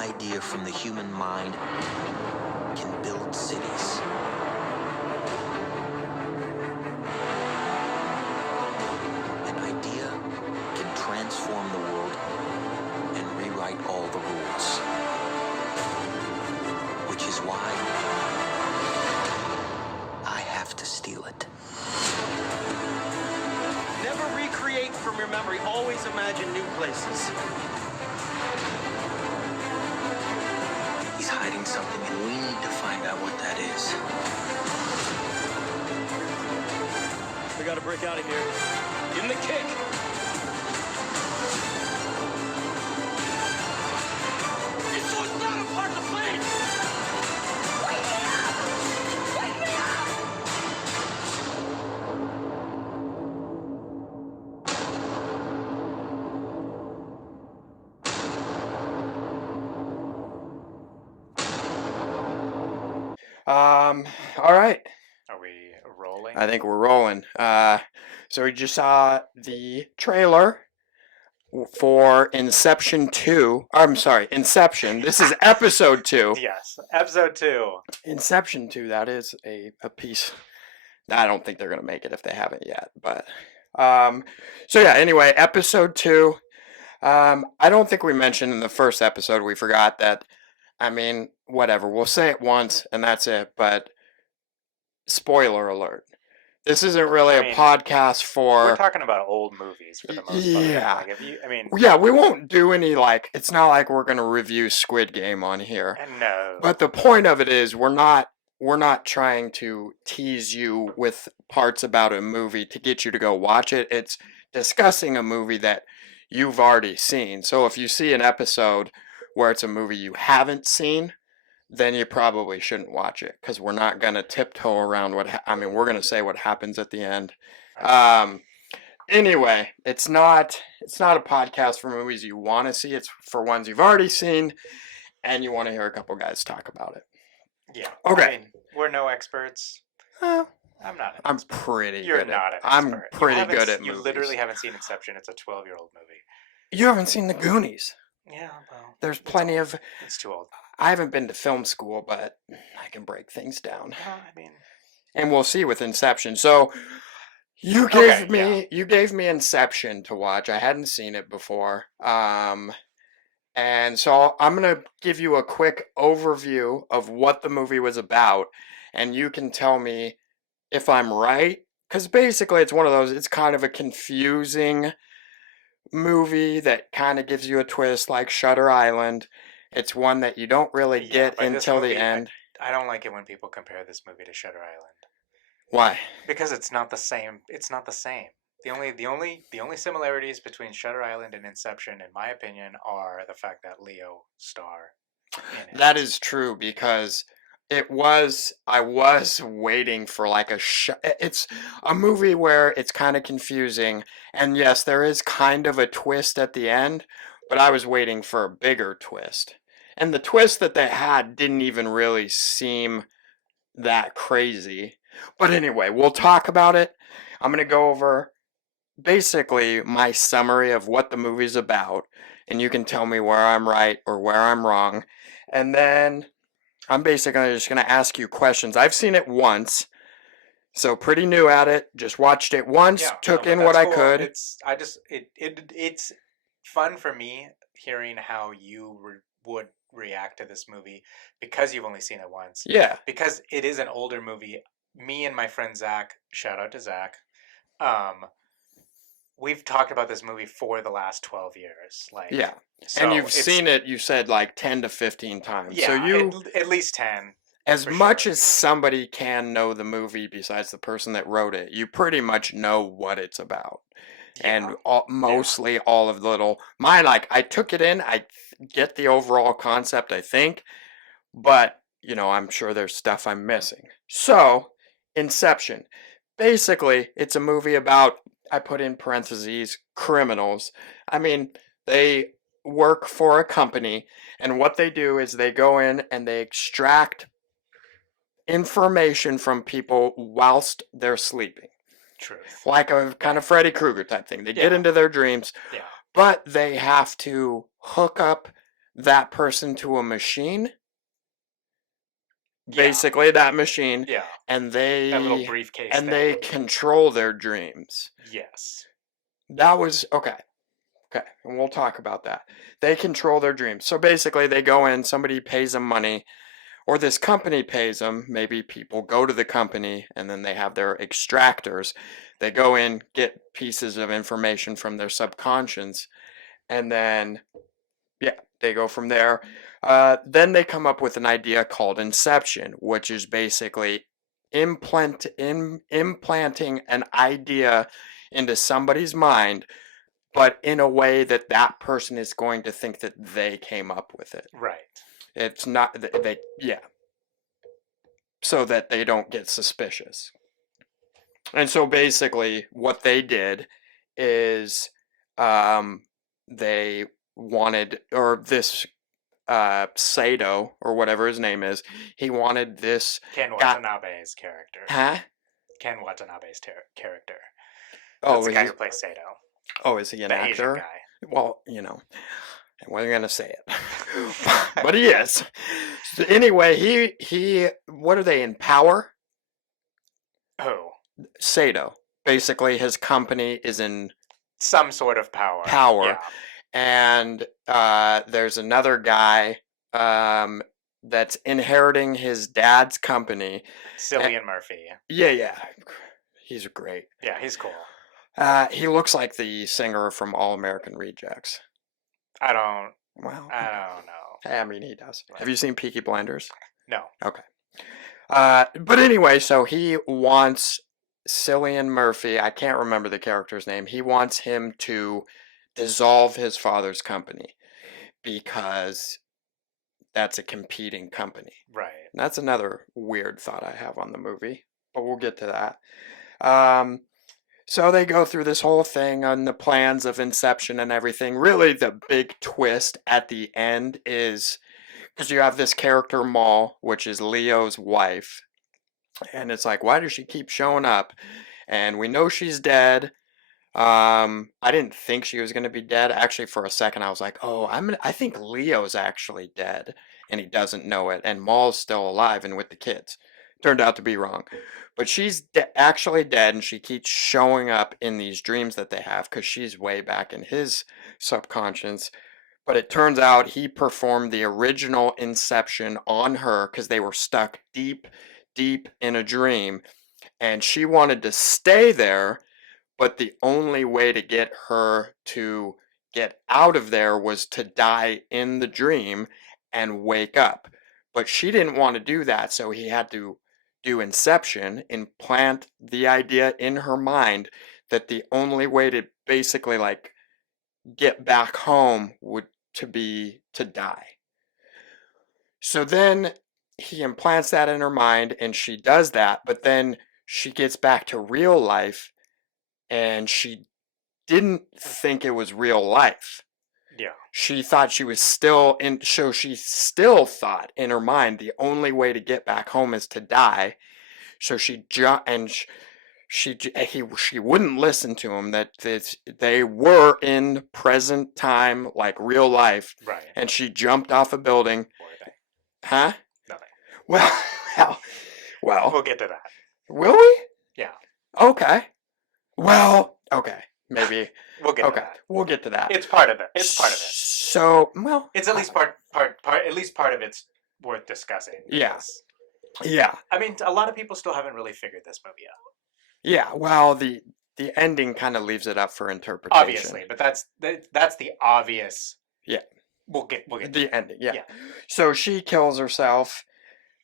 idea from the human mind can build cities. An idea can transform the world and rewrite all the rules. Which is why I have to steal it. Never recreate from your memory. Always imagine new places. He's hiding something, and we need to find out what that is. We gotta break out of here. Give him the kick. This was not a part of the plan. Wake me up! Wake me up! All right. Are we rolling? I think we're rolling. So we just saw the trailer for Inception 2. I'm sorry, Inception. This is episode 2. Yes, episode 2. Inception 2, that is a piece. I don't think they're going to make it if they haven't yet. But, so yeah, anyway, episode 2. I don't think we mentioned in the first episode, we forgot that, I mean, whatever. We'll say it once and that's it. But, spoiler alert. This isn't really a podcast for... We're talking about old movies for the most part. Yeah. Like yeah, we won't do any, like... It's not like we're going to review Squid Game on here. No. But the point of it is, we're not trying to tease you with parts about a movie to get you to go watch it. It's discussing a movie that you've already seen. So if you see an episode where it's a movie you haven't seen, then you probably shouldn't watch it, because we're not going to tiptoe around we're going to say what happens at the end. Anyway, it's not a podcast for movies you want to see. It's for ones you've already seen, and you want to hear a couple guys talk about it. Yeah. Okay. I mean, we're no experts. I'm not an I'm expert. pretty You're good not at an expert. I'm pretty good at You movies. literally haven't seen Inception. It's a 12-year-old movie. You haven't seen The Goonies. Yeah, well... There's plenty of... It's too old. I haven't been to film school, but I can break things down. I mean... And we'll see with Inception. So, you gave me Inception to watch. I hadn't seen it before. And so I'm going to give you a quick overview of what the movie was about, and you can tell me if I'm right. Because basically it's one of those, it's kind of a confusing movie that kind of gives you a twist like Shutter Island. It's one that you don't really get until the end. I don't like it when people compare this movie to Shutter Island. Why? Because it's not the same. It's not the same. The only similarities between Shutter Island and Inception, in my opinion, are the fact that Leo star in it. That is true, because I was waiting for like it's a movie where it's kind of confusing, and yes, there is kind of a twist at the end, but I was waiting for a bigger twist. And the twist that they had didn't even really seem that crazy. But anyway, we'll talk about it. I'm going to go over basically my summary of what the movie's about, and you can tell me where I'm right or where I'm wrong. And then I'm basically just going to ask you questions. I've seen it once, so pretty new at it. Just watched it once, took in what I could. It's fun for me hearing how you would react to this movie, because you've only seen it once. Yeah. Because it is an older movie. Me and my friend Zach, shout out to Zach, we've talked about this movie for the last 12 years. Yeah. So and you've seen it, you said, like 10 to 15 times. Yeah, so at least 10. As much as somebody can know the movie besides the person that wrote it, you pretty much know what it's about. Yeah. And mostly all of the little... I took it in, I get the overall concept, I think, but, I'm sure there's stuff I'm missing. So, Inception. Basically, it's a movie about, I put in parentheses, criminals. I mean, they work for a company, and what they do is they go in and they extract information from people whilst they're sleeping. Truth. Like a kind of Freddy Krueger type thing. They get into their dreams, but they have to hook up that person to a machine, Yeah. basically that machine, Yeah. and That little they briefcase and thing. they control their dreams. Yes. That was okay. Okay, and we'll talk about that. They control their dreams. So basically, they go in, somebody pays them money, or this company pays them. Maybe people go to the company and then they have their extractors. They go in, get pieces of information from their subconscious, and then, yeah, they go from there. Then they come up with an idea called Inception, which is basically implanting an idea into somebody's mind, but in a way that that person is going to think that they came up with it. Right. It's not yeah, so that they don't get suspicious. And so basically, what they did is, they wanted, or this Sato or whatever his name is, he wanted this Ken guy. Watanabe's character. Huh? Ken Watanabe's character. Oh, That's the guy he's, who plays Sato. oh, is he an The Asian actor? guy. Well, I wasn't gonna say it, but he is. So anyway, he. What are they in Power? Who? Sato. Basically, his company is in Some sort of power. Power, Yeah. and there's another guy that's inheriting his dad's company. Cillian Murphy. Yeah, he's great. Yeah, he's cool. He looks like the singer from All American Rejects. I don't Well, know. I mean, he does. Have you seen Peaky Blinders? No. Okay. But anyway, so he wants Cillian Murphy, I can't remember the character's name, he wants him to dissolve his father's company because that's a competing company. Right. And that's another weird thought I have on the movie, but we'll get to that. So they go through this whole thing on the plans of Inception and everything. Really, the big twist at the end is because you have this character, Maul, which is Leo's wife. And it's like, why does she keep showing up? And we know she's dead. I didn't think she was going to be dead. Actually, for a second, I was like, oh, I think Leo's actually dead. And he doesn't know it. And Maul's still alive and with the kids. Turned out to be wrong. But she's actually dead, and she keeps showing up in these dreams that they have because she's way back in his subconscious. But it turns out he performed the original Inception on her because they were stuck deep in a dream. And she wanted to stay there, but the only way to get her to get out of there was to die in the dream and wake up. But she didn't want to do that, so he had to do Inception, implant the idea in her mind that the only way to basically like get back home would be to die. So then he implants that in her mind and she does that, but then she gets back to real life and she didn't think it was real life. Yeah. She thought she was still in, so she still thought in her mind the only way to get back home is to die. So she she wouldn't listen to him, that they were in present time, like real life. Right. And she jumped off a building. Huh? Nothing. Well, We'll get to that. will we? Yeah. Okay. Well, okay. Maybe. We'll get to that. We'll get to that. It's part of it. It's part of it. So, well, It's at least part at least part of it's worth discussing. Yeah. because- yeah. I mean, a lot of people still haven't really figured this movie out. Yeah, well, the ending kind of leaves it up for interpretation. Obviously, but that's the obvious. Yeah. We'll get The ending, yeah. Yeah. So she kills herself.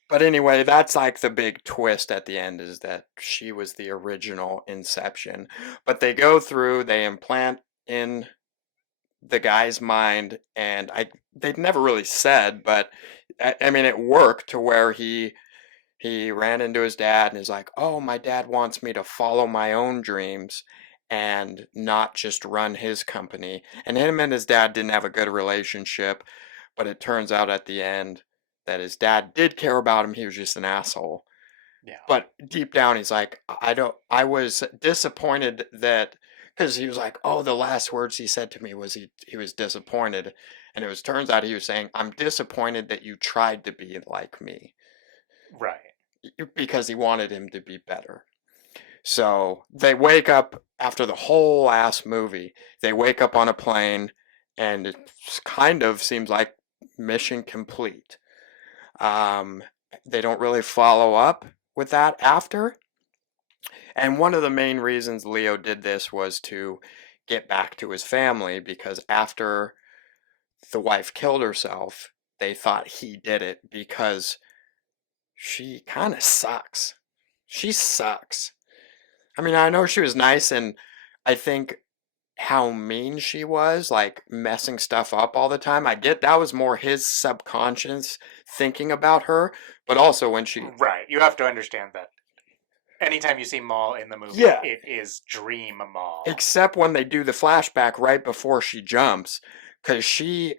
But anyway, that's like the big twist at the end, is that she was the original Inception. But they go through, they implant in the guy's mind, and they've never really said, but I mean, it worked to where he ran into his dad and is like, oh, my dad wants me to follow my own dreams and not just run his company. And him and his dad didn't have a good relationship, but it turns out at the end that his dad did care about him. He was just an asshole. Yeah. But deep down, he's like, I was disappointed that, because he was like, oh, the last words he said to me was he was disappointed. And turns out he was saying, I'm disappointed that you tried to be like me, Right. because he wanted him to be better. So they wake up after the whole ass movie. They wake up on a plane, and it kind of seems like mission complete. Um, they don't really follow up with that after. And one of the main reasons Leo did this was to get back to his family, because after the wife killed herself, they thought he did it because she kind of sucks. She sucks. I mean, I know she was nice, and I think how mean she was, like messing stuff up all the time. I get that was more his subconscious thinking about her, but also when she. Right. You have to understand that anytime you see Maul in the movie, Yeah. it is Dream Maul. Except when they do the flashback right before she jumps, because she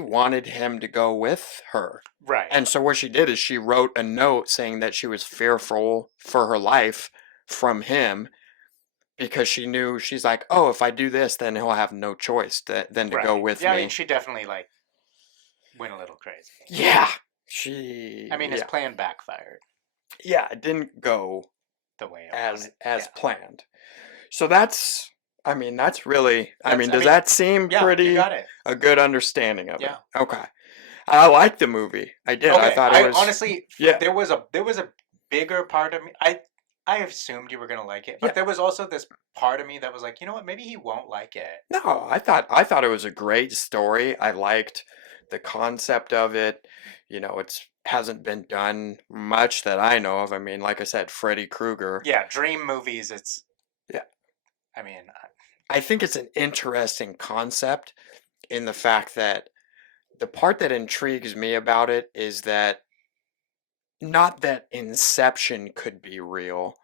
wanted him to go with her. Right. And so what she did is she wrote a note saying that she was fearful for her life from him, because she knew, she's like, oh, if I do this, then he'll have no choice than to go with yeah, me. I mean, she definitely like went a little crazy. Yeah, his plan backfired. Yeah, it didn't go the way as yeah. planned. So that's really. Does that seem pretty you got it. a good understanding of Yeah. it? Okay. I liked the movie. I did. Okay. I thought it was honestly, yeah. there was a bigger part of me. I assumed you were gonna like it, but there was also this part of me that was like, you know what, maybe he won't like it. No, I thought it was a great story. I liked the concept of it. You know, it's hasn't been done much that I know of. I mean, like I said, Freddy Krueger. Yeah, Dream movies. Yeah. I mean, I think it's an interesting concept in the fact that the part that intrigues me about it is that not that Inception could be real,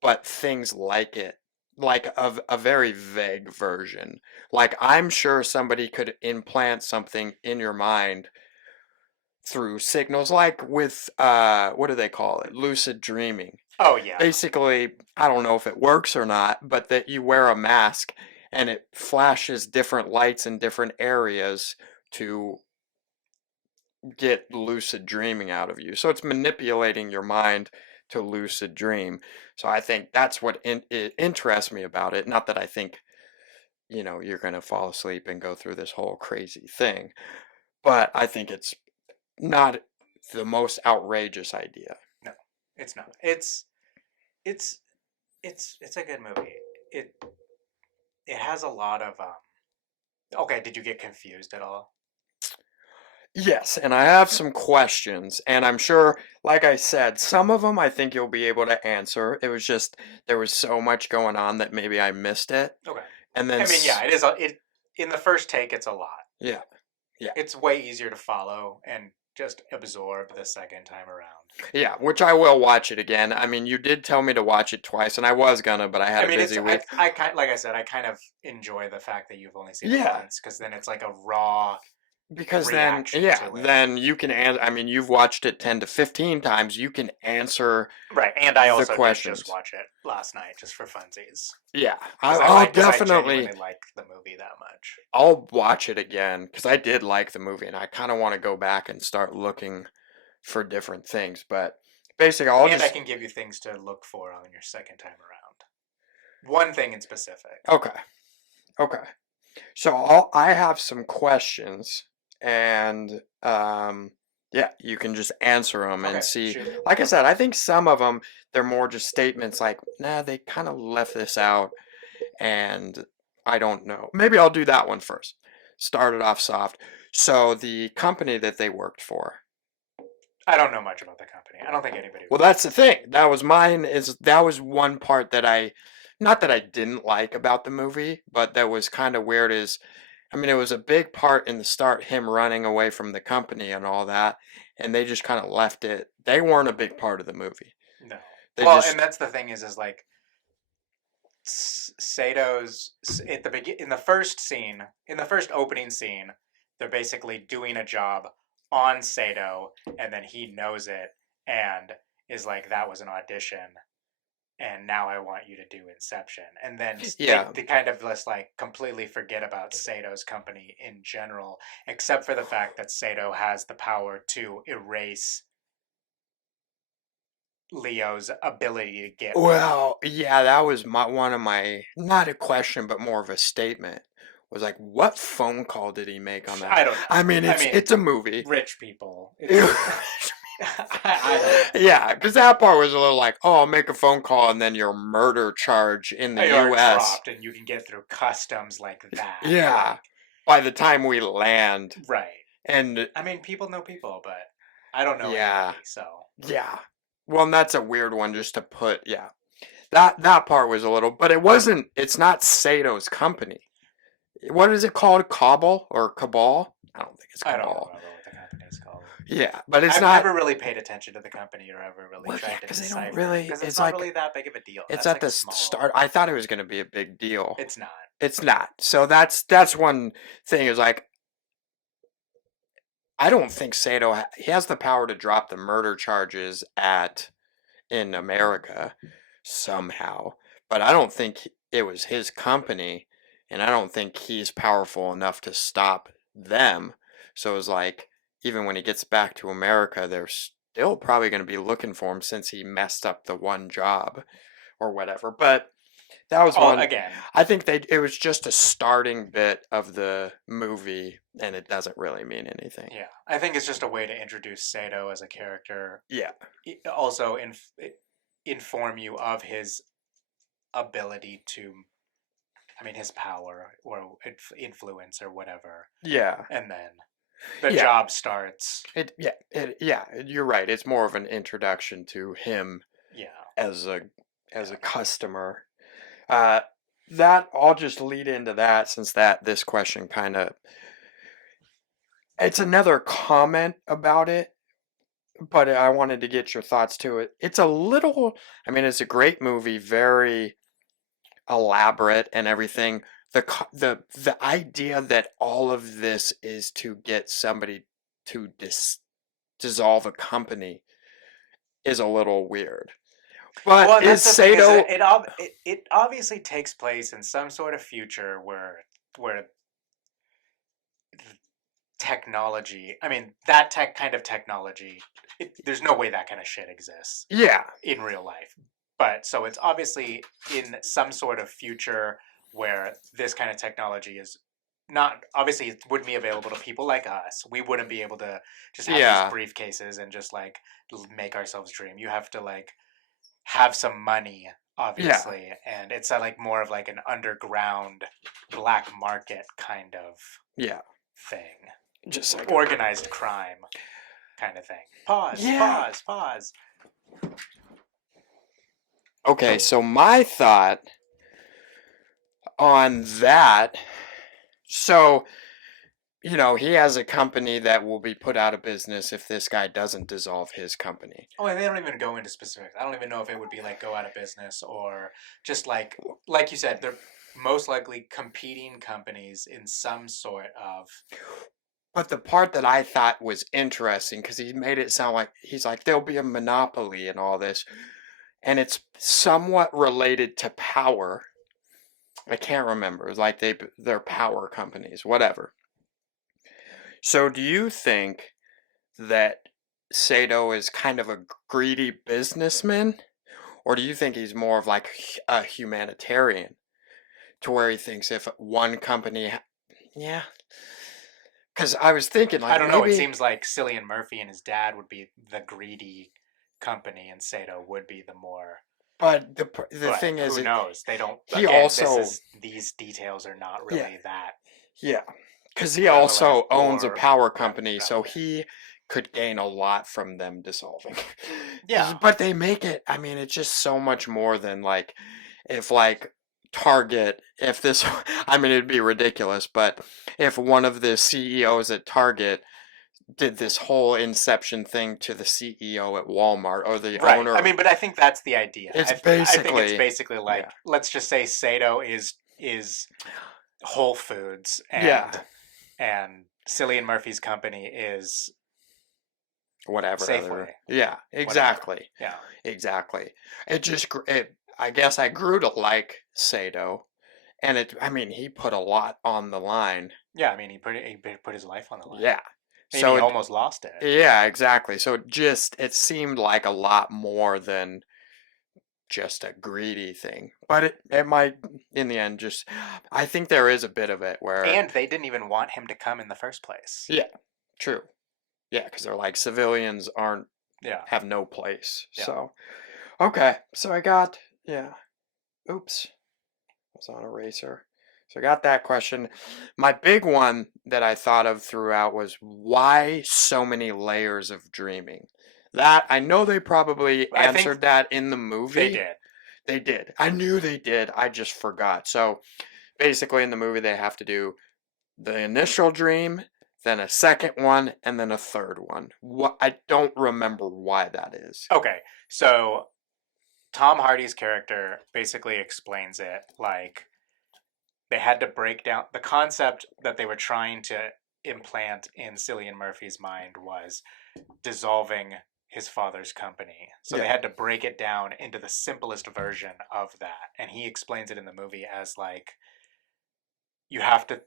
but things like it, like a very vague version. Like, I'm sure somebody could implant something in your mind through signals, like with what do they call it, lucid dreaming. oh yeah. Basically, I don't know if it works or not, but that you wear a mask and it flashes different lights in different areas to get lucid dreaming out of you. So it's manipulating your mind to lucid dream. So I think that's what it interests me about it. Not that I think, you're going to fall asleep and go through this whole crazy thing, but I think it's not the most outrageous idea. No, it's not. It's a good movie. It has a lot of okay, did you get confused at all? Yes, and I have some questions, and I'm sure, like I said, some of them I think you'll be able to answer. It was just there was so much going on that maybe I missed it. Okay. And then I mean, yeah, it is in the first take it's a lot. Yeah. Yeah. It's way easier to follow and just absorb the second time around. Yeah, which I will watch it again. I mean, you did tell me to watch it twice, and I was gonna, but I had a busy week. I like I said, I kind of enjoy the fact that you've only seen it once, because then it's like a raw. Because then, then you can answer. I mean, you've watched it 10 to 15 times. You can answer right, and I also did questions. just watch it last night just for funsies. Yeah, I'll definitely I genuinely like the movie that much. I'll watch it again because I did like the movie, and I kind of want to go back and start looking for different things. But basically, I can give you things to look for on your second time around. One thing in specific. Okay. So I have some questions, and yeah, you can just answer them and see. Shoot. Like I said, I think some of them they're more just statements like, nah, they kind of left this out, and I don't know. Maybe I'll do that one first. Start it off soft. So the company that they worked for. I don't know much about the company. I don't think anybody. Well, that's the thing. That was one part that not that I didn't like about the movie, but that was kind of weird. It was a big part in the start, him running away from the company and all that, and they just kind of left it. They weren't a big part of the movie. No. And that's the thing is like Sato's in the first opening scene, they're basically doing a job on Sato, and then he knows it and is like, that was an audition, and now I want you to do Inception. And then Yeah. they kind of just like completely forget about Sato's company in general, except for the fact that Sato has the power to erase Leo's ability to get Well, yeah, that was one of my, not a question, but more of a statement. Was like, what phone call did he make on that? I don't know. I mean, it's a movie. Rich people. I don't know. Yeah, because that part was a little like, oh, I'll make a phone call and then your murder charge in the You are U.S. dropped and you can get through customs like that. Yeah, Like, by the time we land. right. And I mean, people know people, but I don't know Yeah. anybody, so. yeah, well, and that's a weird one just to put. Yeah, that part was a little, but it wasn't. It's not Sato's company. What is it called? Cabal or Cabal? I don't think it's I don't Cabal. remember what the company's called. Yeah, but it's I've not. never really paid attention to the company or ever really Well, yeah, tried to 'cause they don't decipher really- because it's it's not like- really that big of a deal. It's That's at like the a small, start. I thought it was going to be a big deal. It's not. It's not. So that's one thing is like, I don't think Sato he has the power to drop the murder charges in America somehow, but I don't think it was his company, and I don't think he's powerful enough to stop them. So it's like, even when he gets back to America, they're still probably going to be looking for him since he messed up the one job or whatever. But that was one. Again, I think it was just a starting bit of the movie, and it doesn't really mean anything. yeah. I think it's just a way to introduce Sato as a character. Yeah. Also, inform you of his ability to, I mean, his power or influence or whatever. Yeah. And then the Yeah. job starts. Yeah, you're right. It's more of an introduction to him Yeah. as a customer. That I'll just lead into that since this question kind of, it's another comment about it, but I wanted to get your thoughts to it. It's a little, I mean, it's a great movie, very elaborate and everything. The idea that all of this is to get somebody to dissolve a company is a little weird. But Well, is that's the thing, Sato? it obviously takes place in some sort of future where technology. I mean, that kind of technology. There's no way that kind of shit exists Yeah, in real life. But so it's obviously in some sort of future where this kind of technology is not, obviously it wouldn't be available to people like us. We wouldn't be able to just have Yeah. these briefcases and just like make ourselves dream. You have to like have some money, obviously, and it's like more of like an underground black market kind of yeah. thing, Just like organized crime kind of thing. Yeah. Pause. Okay, so my thought on that, so, he has a company that will be put out of business if this guy doesn't dissolve his company. Oh, and they don't even go into specifics. I don't even know if it would be like go out of business or just like you said, they're most likely competing companies in some sort of. But the part that I thought was interesting, because he made it sound like, he's like, there'll be a monopoly and all this, and it's somewhat related to power. I can't remember. It's like they're power companies, whatever. So do you think that Sato is kind of a greedy businessman? Or do you think he's more of like a humanitarian? To where he thinks if one company... Yeah. Because I was thinking like, I don't know. It maybe- seems like Cillian Murphy and his dad would be the greedy company, and Sato would be the more. But the But thing is... who knows? They don't. he Again, also- these details are not really that. Yeah. Because he prevalent also owns a or power company, so relevant. he could gain a lot from them dissolving. Yeah. But they make it, I mean, it's just so much more than like, if like Target, if this, I mean, it'd be ridiculous, but if one of the CEOs at Target did this whole Inception thing to the CEO at Walmart or the Right. owner. I mean, but I think that's the idea. It's I think it's basically- basically like, yeah. let's just say Sato is Whole Foods, and Yeah. and Cillian Murphy's company is Whatever. Safeway. Yeah, exactly. Yeah. Exactly. I guess I grew to like Sato, and I mean, he put a lot on the line. Yeah, I mean, he put his life on the line. Yeah. I mean, So he it, almost lost it. yeah, exactly. So it seemed like a lot more than just a greedy thing. But it might, in the end, just, I think there is a bit of it where, And they didn't even want him to come in the first place. yeah, true. Yeah, because they're like, civilians Yeah. have no place. Yeah. So, okay. So I got, yeah. Oops. I was on eraser. So I got that question. My big one that I thought of throughout was why so many layers of dreaming? That, I know they probably I think answered that in the movie. They did. They did. I knew they did. I just forgot. So basically in the movie they have to do the initial dream, then a second one, and then a third one. What, I don't remember why that is. Okay, so Tom Hardy's character basically explains it like they had to break down the concept that they were trying to implant in Cillian Murphy's mind was dissolving his father's company. So they Yeah. had to break it down into the simplest version of that. And he explains it in the movie as like you have to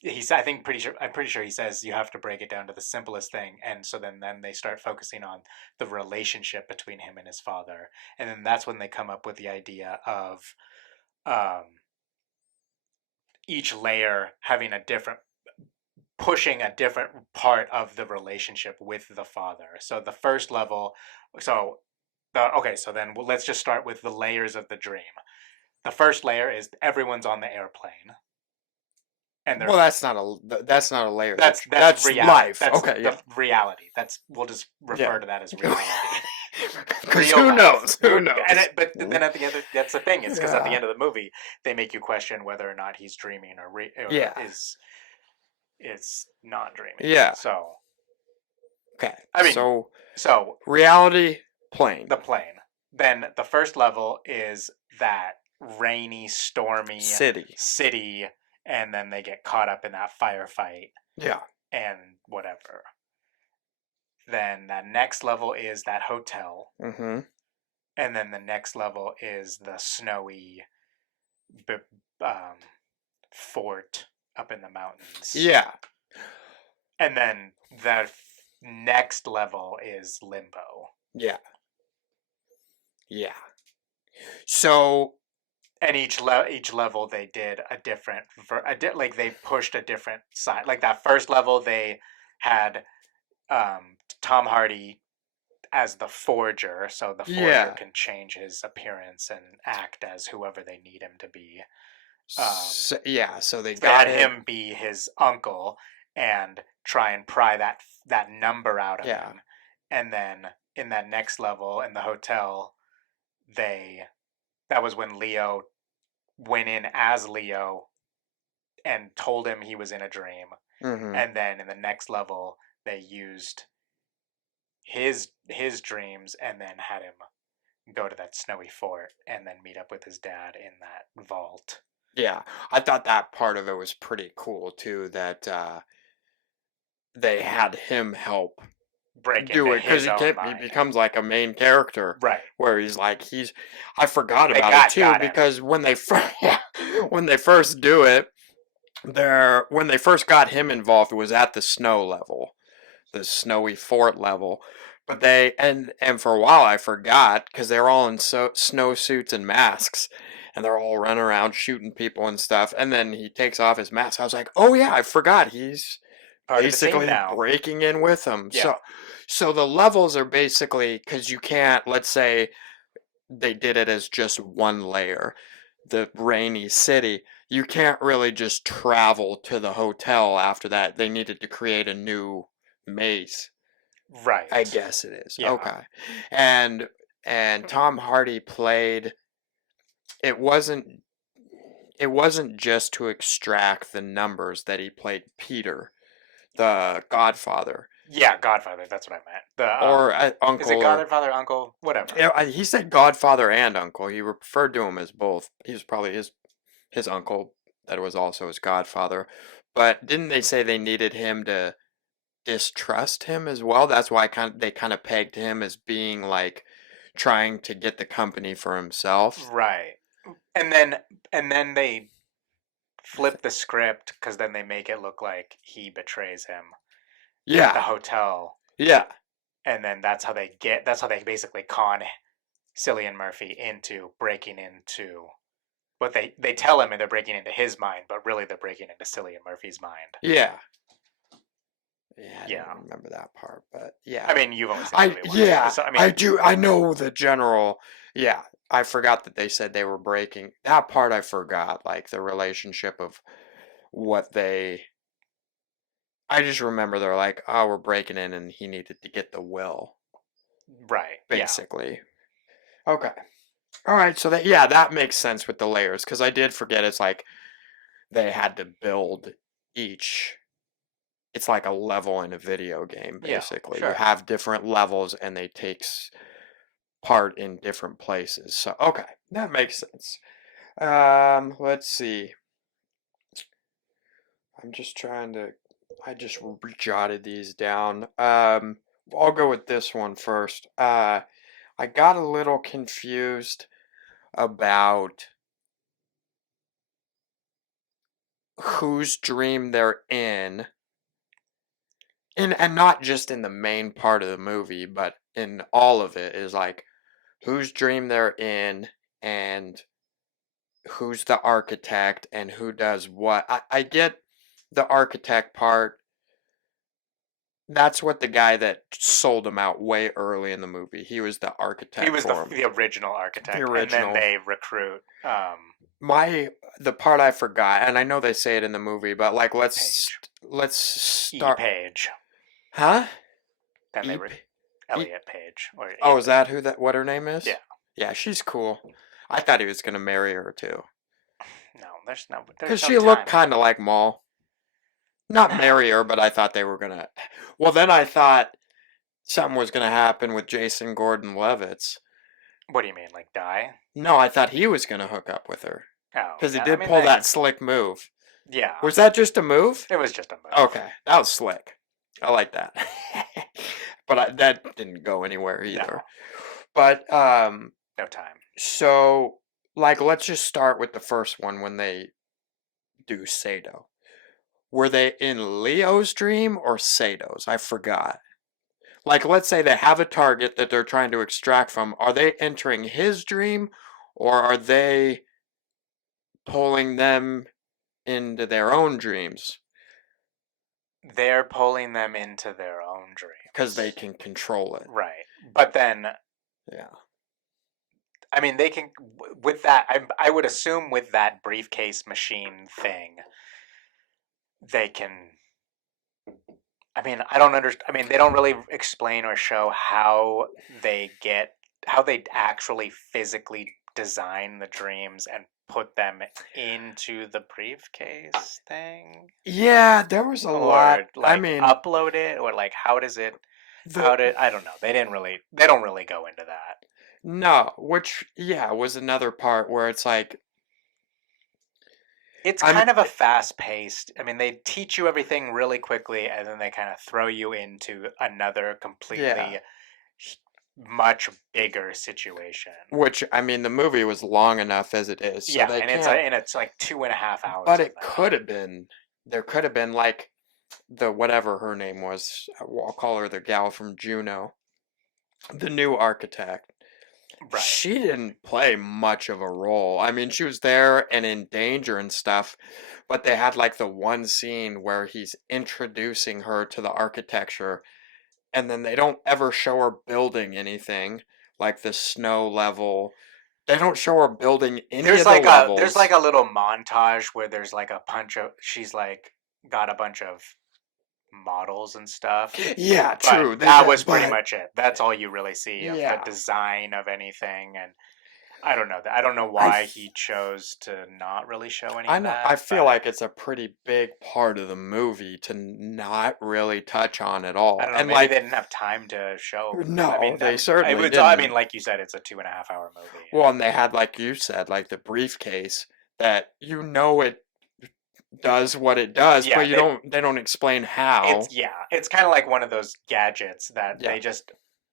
he's I'm pretty sure he says you have to break it down to the simplest thing, and so then they start focusing on the relationship between him and his father, and then that's when they come up with the idea of um each layer having a different pushing a different part of the relationship with the father. So the first level, so so then let's just start with the layers of the dream. The first layer is everyone's on the airplane, and they're Well, that's not a layer. that's reality. Life. That's Okay, the yeah. reality. We'll just refer to that as reality. Because Real who life. knows? Who knows? But then at the end, that's the thing. It's because at the Yeah. end of the movie, they make you question whether or not he's dreaming or Yeah. is not dreaming. Yeah. So Okay. I mean, so reality plane. the plane. Then the first level is that rainy, stormy City. and then they get caught up in that firefight Yeah. and whatever. Then that next level is that hotel. Mm-hmm. And then the next level is the snowy fort up in the mountains. Yeah. And then the next level is limbo. Yeah. Yeah. So. And each level they did a different like they pushed a different side. Like that first level they had Tom Hardy as the forger, so the forger can change his appearance and act as whoever they need him to be. So they got him be his uncle and try and pry that number out of him. And then in that next level in the hotel, that was when Leo went in as Leo and told him he was in a dream. Mm-hmm. And then in the next level, they used his dreams and then had him go to that snowy fort and then meet up with his dad in that vault. Yeah, I thought that part of it was pretty cool too, that they had him help do it, because he becomes like a main character, right? Where he's like I forgot about it too, because when they first do it, when they first got him involved was at the snow level, the snowy fort level. But and for a while I forgot, because they're all in snow suits and masks, and they're all running around shooting people and stuff. And then he takes off his mask. I was like, oh yeah, I forgot he's basically breaking in with them. Yeah. So the levels are basically, because you can't, let's say they did it as just one layer, the rainy city, you can't really just travel to the hotel after that. They needed to create a new maze. Right. I guess it is. Yeah. Okay. And Tom Hardy played, it wasn't just to extract the numbers that he played Peter, the Godfather. Yeah, Godfather, that's what I meant. Or uncle. Is it Godfather, uncle? Whatever. Yeah, he said Godfather and uncle. He referred to him as both. He was probably his uncle that was also his godfather. But didn't they say they needed him to distrust him as well? That's why they kind of pegged him as being like trying to get the company for himself. Right. And then they flip the script because then they make it look like he betrays him at the Yeah, hotel, yeah, and then that's how they basically con Cillian Murphy into breaking into. But they tell him they're breaking into his mind, but really they're breaking into Cillian Murphy's mind. yeah. Yeah, I Yeah. don't remember that part, but yeah. I mean, you've only seen the movie once. Yeah, So, I mean, I do. I know the general. Yeah, I forgot that they said they were breaking that part. I forgot, like the relationship of what they. I just remember they're like, oh, we're breaking in, and he needed to get the will, right. Yeah. basically. Okay. All right. So that makes sense with the layers because I did forget. It's like they had to build each. It's like a level in a video game, Yeah, basically. sure. You have different levels, and they takes part in different places. So okay, that makes sense. Let's see. I'm just trying to. I just jotted these down. I'll go with this one first. I got a little confused about whose dream they're in. And not just in the main part of the movie, but in all of it is like whose dream they're in and who's the architect and who does what. I get the architect part. That's what the guy that sold him out way early in the movie. He was the architect He was for him. the original architect, The original. and then they recruit The part I forgot, and I know they say it in the movie, but like let's E. start. Page. Huh? Then they Elliot Page. Or Oh, is that what her name is? Yeah. Yeah, she's cool. I thought he was gonna marry her too. No, there's no. Because no she looked time. kind of like Maul. Not marry her, but I thought they were gonna. Well, then I thought something was gonna happen with Jason Gordon-Levitt. What do you mean, like die? No, I thought he was gonna hook up with her Oh, because he yeah, did I mean, pull that slick move. Yeah. Was that just a move? It was just a move. Okay, that was slick. I like that. But that didn't go anywhere either. No. But No time. so like let's just start with the first one when they do Sato. Were they in Leo's dream or Sato's? I forgot. Like, let's say they have a target that they're trying to extract from. Are they entering his dream or are they pulling them into their own dreams? They're pulling them into their own dreams. Because they can control it. Right. But then, Yeah. I mean, they can, with that, I would assume with that briefcase machine thing, they can, I mean, I don't understand. I mean, they don't really explain or show how they actually physically design the dreams and put them into the briefcase thing. Yeah, there was a lot. Like, I mean, upload it, or like, how does it? I don't know. They don't really go into that. No, which was another part where it's like it's kind of a fast paced. I mean, they teach you everything really quickly, and then they kind of throw you into another completely much bigger situation. Which I mean, the movie was long enough as it is. So it's like 2.5 hours. But it could have been. There could have been like the whatever her name was. I'll call her the gal from Juno, the new architect. Right. She didn't play much of a role. I mean, she was there and in danger and stuff, but they had like the one scene where he's introducing her to the architecture, and then they don't ever show her building anything, like the snow level. They don't show her building any of the levels. There's like a little montage where there's like a bunch of, she's like got a bunch of models and stuff. Yeah, true. That was pretty much it. That's all you really see of the design of anything, and I don't know. I don't know why he chose to not really show any of that. I feel like it's a pretty big part of the movie to not really touch on at all. I don't know, and maybe like they didn't have time to show. No, I mean, they certainly didn't. I mean, like you said, it's a 2.5 hour movie. Well, and they had, like you said, like the briefcase that it does what it does, but they don't explain how. It's kind of like one of those gadgets that they just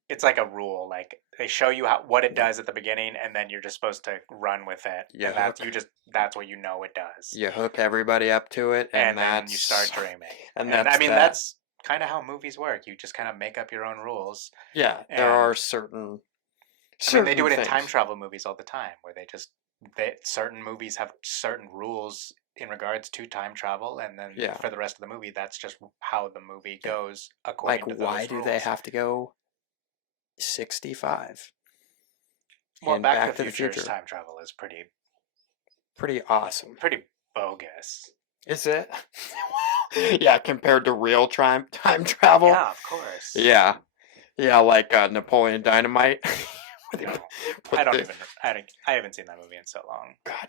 it's like a rule. Like they show you what it does at the beginning, and then you're just supposed to run with it. Yeah, And that's what you know it does. You hook everybody up to it, and then that's you start dreaming. and I that's mean, that. that's kind of how movies work. You just kind of make up your own rules. Yeah, there and- are certain. I mean, they do it in things. time travel movies all the time, where certain movies have certain rules in regards to time travel, and then Yeah. for the rest of the movie, that's just how the movie goes Like, according to those why do they rules. have to go 65? Well, in Back to the Future's time travel is pretty awesome. bogus. Is it? Yeah, compared to real time travel. Yeah, of course. Yeah, like Napoleon Dynamite. No, Put I the- haven't seen that movie in so long. God,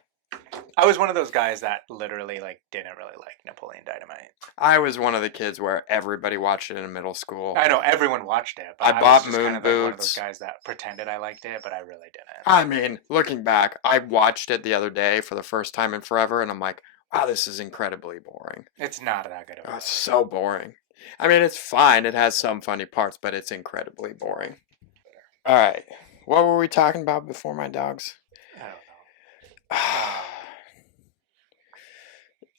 I was one of those guys that literally didn't really like Napoleon Dynamite. I was one of the kids where everybody watched it in middle school. I know everyone watched it, but I I bought was just Moon kind of like one of those Boots. guys that pretended I liked it, but I really didn't. I mean, looking back, I watched it the other day for the first time in forever, and I'm like, wow, this is incredibly boring. It's not that good of a Oh, movie. it's so boring. I mean, it's fine. It has some funny parts, but it's incredibly boring. All right. What were we talking about before my dogs? I don't know.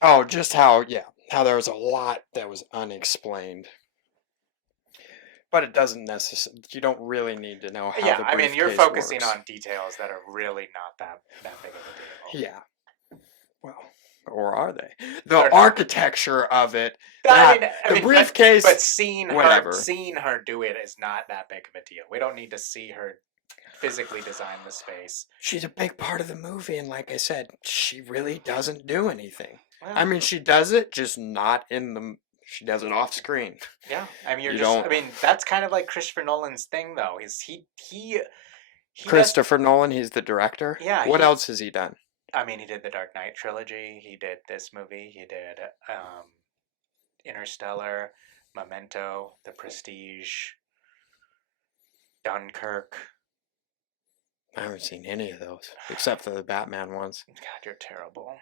Oh, just how there was a lot that was unexplained. But it doesn't necessarily, you don't really need to know how Yeah, the I mean, you're briefcase focusing works. on details that are really not that big of a deal. Yeah. Well, or are they? They're The not. architecture of it. I the mean, briefcase. but seeing whatever. her do it is not that big of a deal. We don't need to see her physically design the space. She's a big part of the movie, and like I said, she really doesn't do anything. Well, I mean, she does it, just not in the. She does it off screen. yeah. I mean, you don't- I mean, that's kind of like Christopher Nolan's thing, though. Is he does- Christopher Nolan, he's the director. Yeah, What he- else has he done? I mean, he did the Dark Knight trilogy. He did this movie. He did Interstellar, Memento, The Prestige, Dunkirk. I haven't seen any of those except for the Batman ones. God, you're terrible.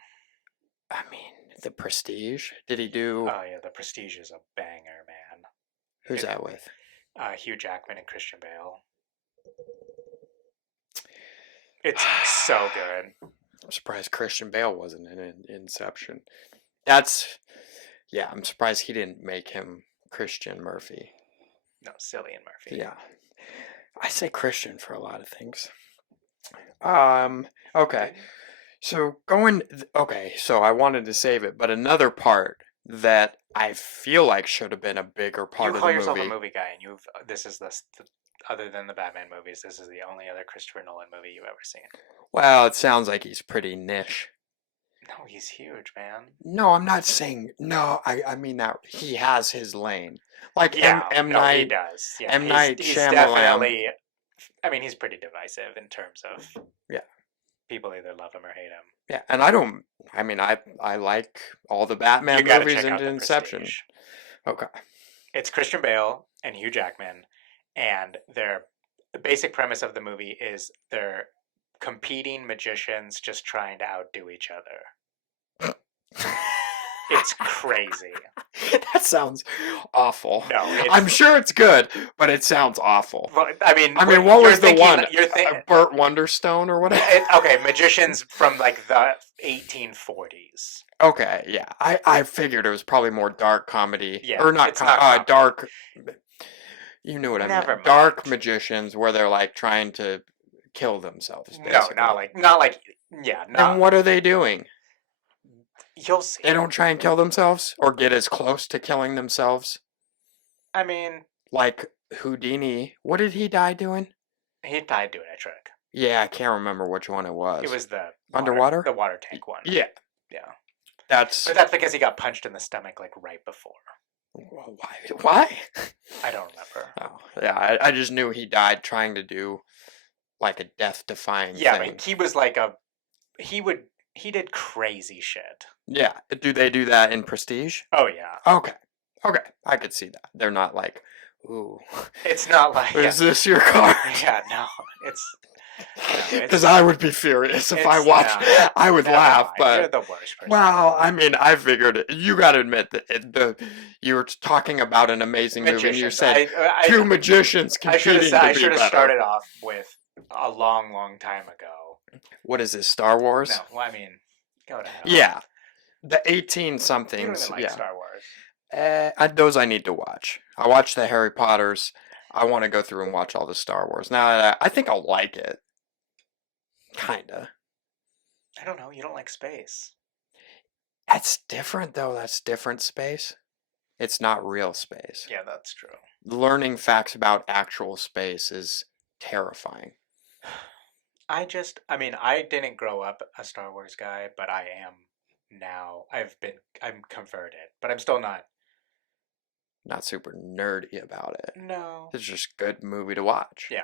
I mean, The Prestige. Did he do? Oh yeah, The Prestige is a banger, man. Who's that with? Hugh Jackman and Christian Bale. It's so good. I'm surprised Christian Bale wasn't in Inception. Yeah, I'm surprised he didn't make him Christian Murphy. No, Cillian Murphy. Yeah. I say Christian for a lot of things. Okay. So so I wanted to save it, but another part that I feel like should have been a bigger part You of call the yourself movie. a movie guy, and this is other than the Batman movies, this is the only other Christopher Nolan movie you've ever seen. Well, it sounds like he's pretty niche. No, he's huge, man. No, I'm not saying no. I mean that he has his lane. Like Yeah, M no, he Night. does. Yeah, M. Night he's Shyamalan. definitely. I mean, he's pretty divisive in terms of. Yeah. People either love him or hate him. Yeah, and I don't. I mean, I like all the Batman You gotta movies check out and The Inception. Prestige. Okay. It's Christian Bale and Hugh Jackman, and the basic premise of the movie is they're competing magicians just trying to outdo each other. It's crazy. That sounds awful. No, I'm sure it's good, but it sounds awful. Well, I mean, What you're was the thinking- one? You're thinking, Burt Wonderstone or whatever? okay, magicians from the 1840s. Okay, yeah. I figured it was probably more dark comedy. Yeah, or not, it's not comedy. dark. You knew what I Never meant. Dark mind. magicians where they're like trying to kill themselves. No, Basically. not like, yeah, no. And what are they doing? You'll see. They don't try and kill themselves or get as close to killing themselves. I mean, Like Houdini. What did he die doing? he died doing a trick. Yeah, I can't remember which one it was. It was the Underwater? the water tank one. Yeah. Yeah. That's But that's because he got punched in the stomach right before. why? Why? I don't remember. Oh, yeah. I just knew he died trying to do like a death-defying Yeah, thing. but he was he did crazy shit. Yeah. Do they do that in Prestige? Oh yeah. Okay. I could see that. They're not like, ooh, It's not like is this your car? yeah, no. Because I would be furious if I it's- watched. no, I would never laugh, mind. You're but the worst person. well, I mean, I figured you got to admit that you were talking about an amazing movie, and you Magicians. said two magicians I should competing have. to I be should have better. started off with a long, long time ago. What is this, Star Wars? No, well, I mean, go to hell. Yeah, the 18 You somethings. don't even like Yeah, Star Wars. those I need to watch. I watched the Harry Potters. I want to go through and watch all the Star Wars. Now, I think I'll like it. Kinda. I don't know. You don't like space. That's different, though. That's different space. It's not real space. Yeah, that's true. Learning facts about actual space is terrifying. I didn't grow up a Star Wars guy, but I am now. I'm converted, but I'm still not. Not super nerdy about it. No. It's just a good movie to watch. Yeah.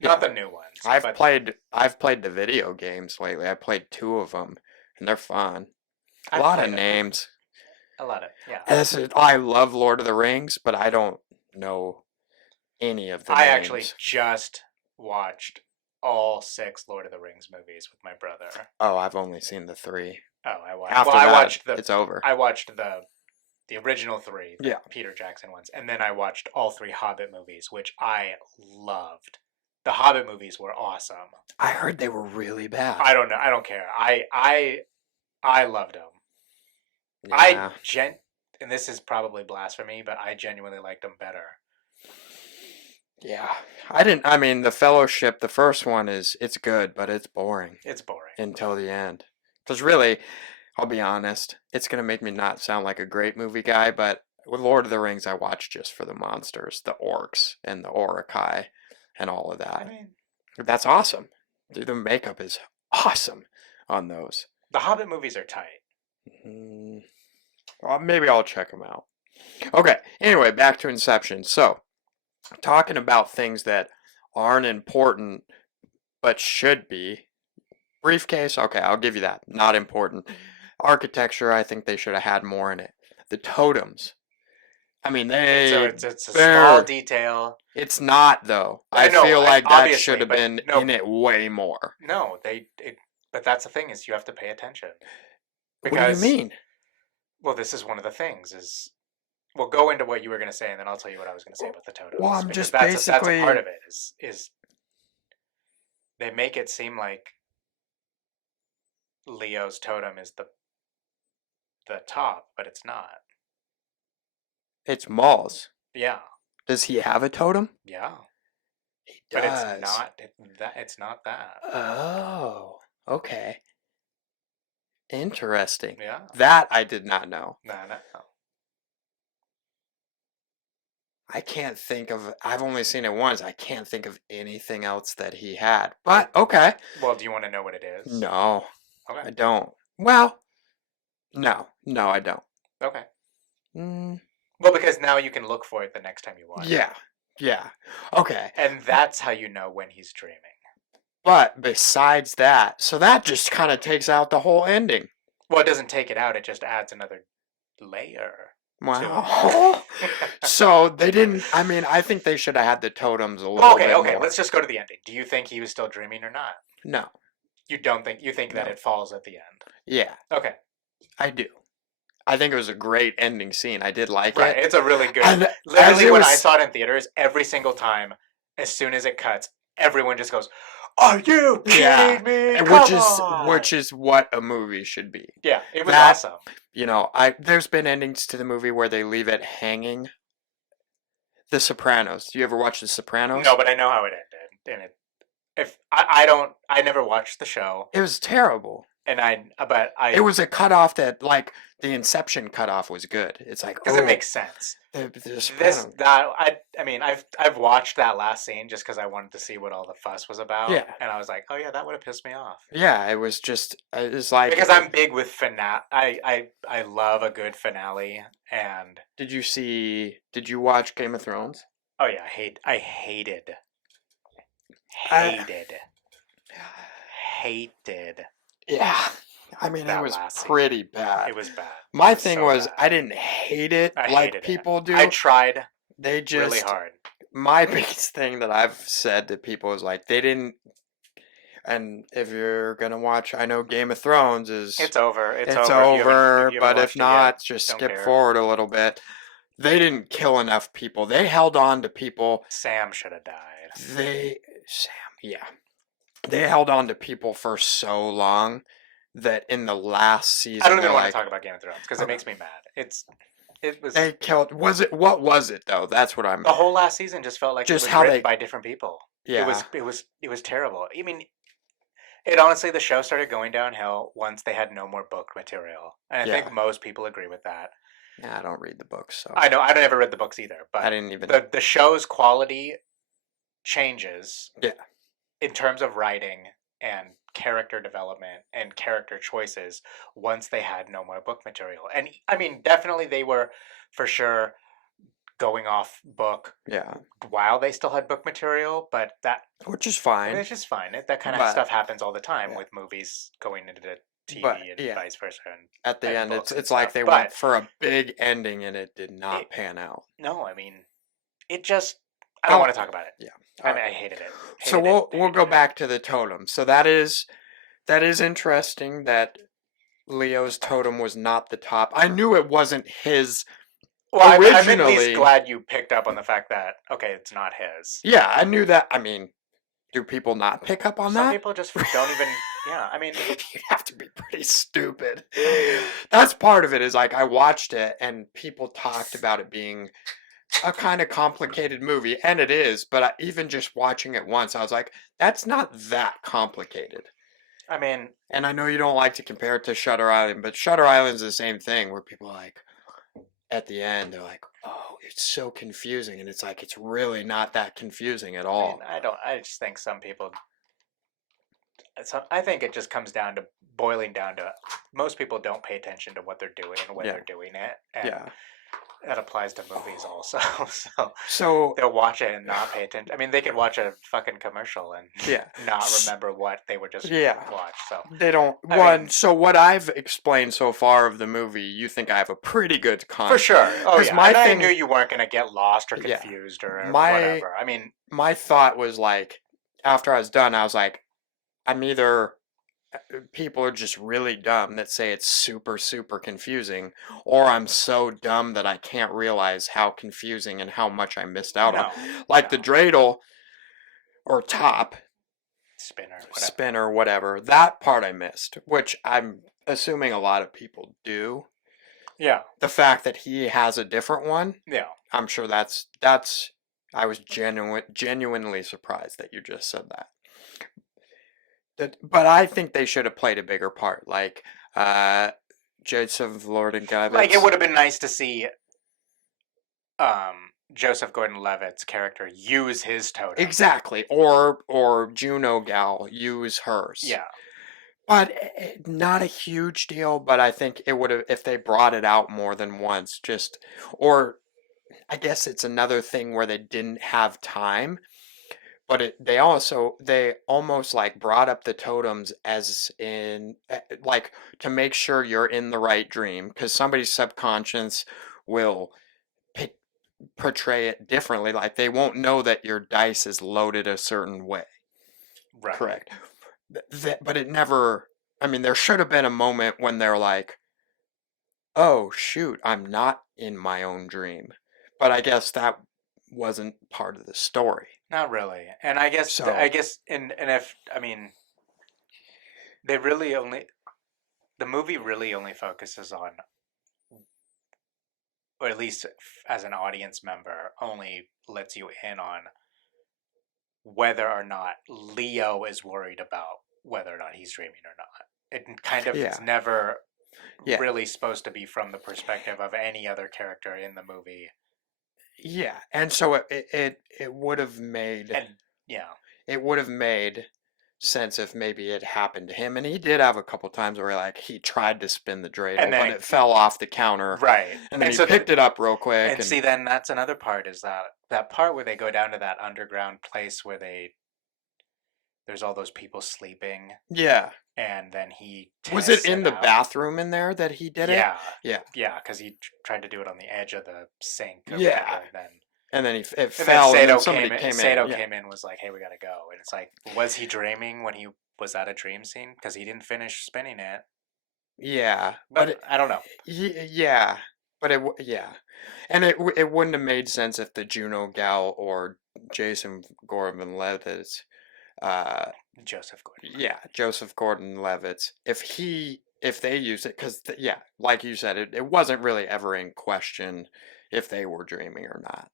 Yeah. Not the new ones. I've played the video games lately. I played 2 of them, and they're fun. A lot of names. A lot of, yeah. I love Lord of the Rings, but I don't know any of the I names. actually just watched all 6 Lord of the Rings movies with my brother. Oh, I've only seen the 3. Oh, I watched. After that, it's over. I watched the original 3, the Yeah. Peter Jackson ones, and then I watched all 3 Hobbit movies, which I loved. The Hobbit movies were awesome. I heard they were really bad. I don't know. I don't care. I loved them. Yeah. And this is probably blasphemy, but I genuinely liked them better. Yeah. The Fellowship, the first one it's good, but it's boring It's boring. until the end. Because really, I'll be honest, it's going to make me not sound like a great movie guy, but with Lord of the Rings, I watched just for the monsters, the orcs, and the Orokai, and all of that. I mean, That's awesome. Dude, the makeup is awesome on those. the Hobbit movies are tight. Well, maybe I'll check them out. Okay, anyway, back to Inception. So, talking about things that aren't important but should be. Briefcase, okay, I'll give you that. Not important. Architecture, I think they should have had more in it. The totems. So it's a they're- small detail. It's not, though. I I know, feel like that obviously, should have but been no. in it way more. No, but that's the thing, is you have to pay attention. What do you mean? Well, this is one of the things is. Well, go into what you were going to say, and then I'll tell you what I was going to say about the totems. Well, I'm because just that's a basically- part of it is they make it seem like Leo's totem is the top, but it's not. It's Maul's. Yeah, Does he have a totem? yeah, He but does. it's not that. It's not that. Oh, okay. Interesting. Yeah, That I did not know. no. I can't think of. I've only seen it once. I can't think of anything else that he had. But okay. Well, do you want to know what it is? No, I Okay. don't. Well, no, I don't. Okay. Mm, Well, because now you can look for it the next time you watch it. yeah. Okay. And that's how you know when he's dreaming. But besides that, so that just kind of takes out the whole ending. Well, it doesn't take it out. It just adds another layer. Wow. So they didn't. I think they should have had the totems a little Okay, bit okay. more. Let's just go to the ending. Do you think he was still dreaming or not? No. You don't think? You think that No. it falls at the end? Yeah, Okay. I do. I think it was a great ending scene. I did like Right. it. It's a really good. And as Literally, it when was- I saw it in theaters, every single time, as soon as it cuts, everyone just goes, "Are you kidding Yeah, me?" And Come which on!" is what a movie should be. Yeah, it was that- awesome. There's been endings to the movie where they leave it hanging. The Sopranos. Do you ever watch The Sopranos? No, but I know how it ended, and I never watched the show, It was terrible. and It was a cutoff that, like, the Inception cutoff was good. It's like, because it makes sense. the Sopranos. I've watched that last scene just because I wanted to see what all the fuss was about. Yeah. And I was like, oh yeah, that would have pissed me off. Yeah, it was just, it's like... Because I'm big with finale. I love a good finale, and Did you watch Game of Thrones? oh yeah, I hated Yeah. It That was last scene. pretty bad. It was bad. My It was thing so was, bad. I didn't hate it I like hated it. people do. I tried They just... really hard. My biggest thing that I've said to people is, like, they didn't And if you're gonna watch, I know Game of Thrones is It's over. It's it's over. If you over, haven't but if watched it yet, not, just don't skip care. forward a little bit. They didn't kill enough people. They held on to people. Sam should have died. Yeah. They held on to people for so long that in the last season, I don't even they're want like, to talk about Game of Thrones because it Okay. makes me mad. It was they killed. What was it though? That's what I'm. the whole last season just felt like Just it was how written they- by different people. Yeah. It was terrible. I mean, it honestly, the show started going downhill once they had no more book material, and I Yeah. think most people agree with that. Yeah, I don't read the books, so I know I never read the books either, I but didn't even. the show's quality changes. Yeah. In terms of writing and character development and character choices once they had no more book material. And I mean, definitely they were for sure going off book Yeah, while they still had book material, but that which is I fine. mean, it's just fine. That kind of But- stuff happens all the time yeah. with movies going into the TV But, and yeah. vice versa. And At the and end, books and it's like stuff, they but- went for a big ending and it did not It- pan out. no, I mean, it just I don't Oh, want to talk about it. yeah. I mean, I hated it. So we'll go back to the totem. So that is interesting that Leo's totem was not the top. I knew it wasn't his. Well, I'm at originally- least glad you picked up on the fact that okay, it's not his. Yeah, I knew that. I mean, do people not pick up on Some that? people just don't even. Yeah, I mean, You have to be pretty stupid. That's part of it. Is like I watched it and people talked about it being a kind of complicated movie, and it is. But even just watching it once, I was like, that's not that complicated. I mean, And I know you don't like to compare it to Shutter Island, but Shutter Island's the same thing where people are like, at the end, they're like, oh, it's so confusing. And it's like, it's really not that confusing at all. I just think some people. I think it just comes down to boiling down to most people don't pay attention to what they're doing and when Yeah. they're doing it, and Yeah. that applies to movies also. So So, they'll watch it and not pay attention. I mean, they could watch a fucking commercial and yeah. not remember what they were just Yeah. watched. So They don't. I mean- So what I've explained so far of the movie, you think I have a pretty good con. for sure, oh 'Cause yeah, my and thing- I knew you weren't gonna get lost or Yeah. confused or My- whatever. I mean, My thought was like, after I was done, I was like, I'm either people are just really dumb that say it's super, super confusing, or I'm so dumb that I can't realize how confusing and how much I missed out on. Like the no. dreidel or top, Spinner, whatever. spinner, whatever, that part I missed, which I'm assuming a lot of people do. Yeah, The fact that he has a different one, yeah. I'm sure that's I was genuinely surprised that you just said that. But I think they should have played a bigger part, like Joseph Gordon-Levitt. Like it would have been nice to see Joseph Gordon-Levitt's character use his totem. Exactly, or Juno Gal use hers. Yeah. But not a huge deal. But I think it would have if they brought it out more than once. Or I guess it's another thing where they didn't have time. But they almost like brought up the totems as in like to make sure you're in the right dream, because somebody's subconscious will portray it differently. Like they won't know that your dice is loaded a certain way. Right. Correct. But it never. I mean, there should have been a moment when they're like, "Oh shoot, I'm not in my own dream." But I guess that wasn't part of the story. Not really. And I guess So- and if I mean they really only the movie really only focuses on, or at least as an audience member, only lets you in on whether or not Leo is worried about whether or not he's dreaming or not. It kind of Yeah. it's never Yeah. really supposed to be from the perspective of any other character in the movie. Yeah, and so it would have made And yeah. it would have made sense if maybe it happened to him, and he did have a couple times where he tried to spin the dreidel, And then but it fell off the counter, Right. and then he so picked it up real quick. And see, then that's another part is that part where they go down to that underground place where there's all those people sleeping, Yeah, and then he was it tests in the out. bathroom in there that he did Yeah, Yeah. yeah, because he tried to do it on the edge of the sink. Or Yeah. whatever, and then and then it and fell, then and then Sato somebody came in. came Sato in. Yeah. came in, was like, "Hey, we gotta go," and it's like, was he dreaming when he was that a dream scene? Because he didn't finish spinning it. Yeah, But I don't know. yeah, but yeah, and it wouldn't have made sense if the Juno gal or Jason Gordon-Levitt, uh, Joseph Gordon. yeah, Joseph Gordon-Levitt, if they used it, because yeah, like you said, it wasn't really ever in question if they were dreaming or not.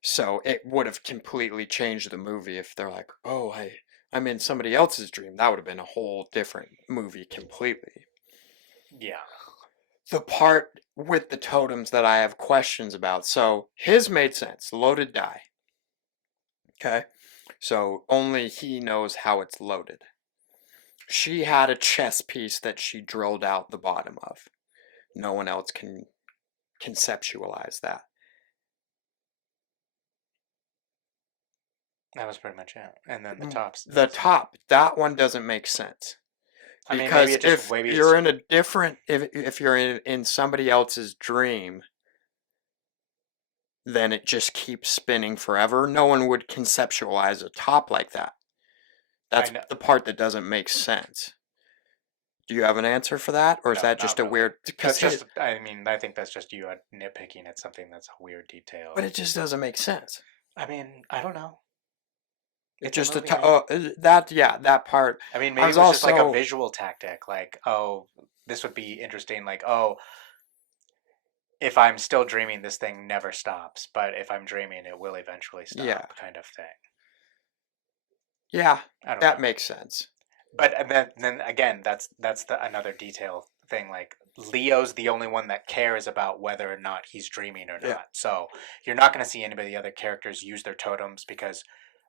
So it would have completely changed the movie if they're like, oh, I'm in somebody else's dream. That would have been a whole different movie completely. Yeah. The part with the totems that I have questions about. So his made sense. Loaded die. Okay. So only he knows how it's loaded. She had a chess piece that she drilled out the bottom of. No one else can conceptualize that. That was pretty much it. And then the tops. The top, that one doesn't make sense. I mean, Because maybe if you're in a different, if you're in somebody else's dream, then it just keeps spinning forever. No one would conceptualize a top like that. That's the part that doesn't make sense. Do you have an answer for that, or is that just a weird? That's just. I mean, I think that's just you nitpicking at something that's a weird detail. But it just doesn't make sense. I mean, I don't know. It's just that part. I mean, maybe it was just like a visual tactic. Like, oh, this would be interesting. Like, oh, if I'm still dreaming, this thing never stops. But if I'm dreaming, it will eventually stop. Yeah. Kind of thing. Yeah, that makes sense. But then again, that's another detail thing. Like, Leo's the only one that cares about whether or not he's dreaming or not. Yeah. So you're not going to see anybody of the other characters use their totems because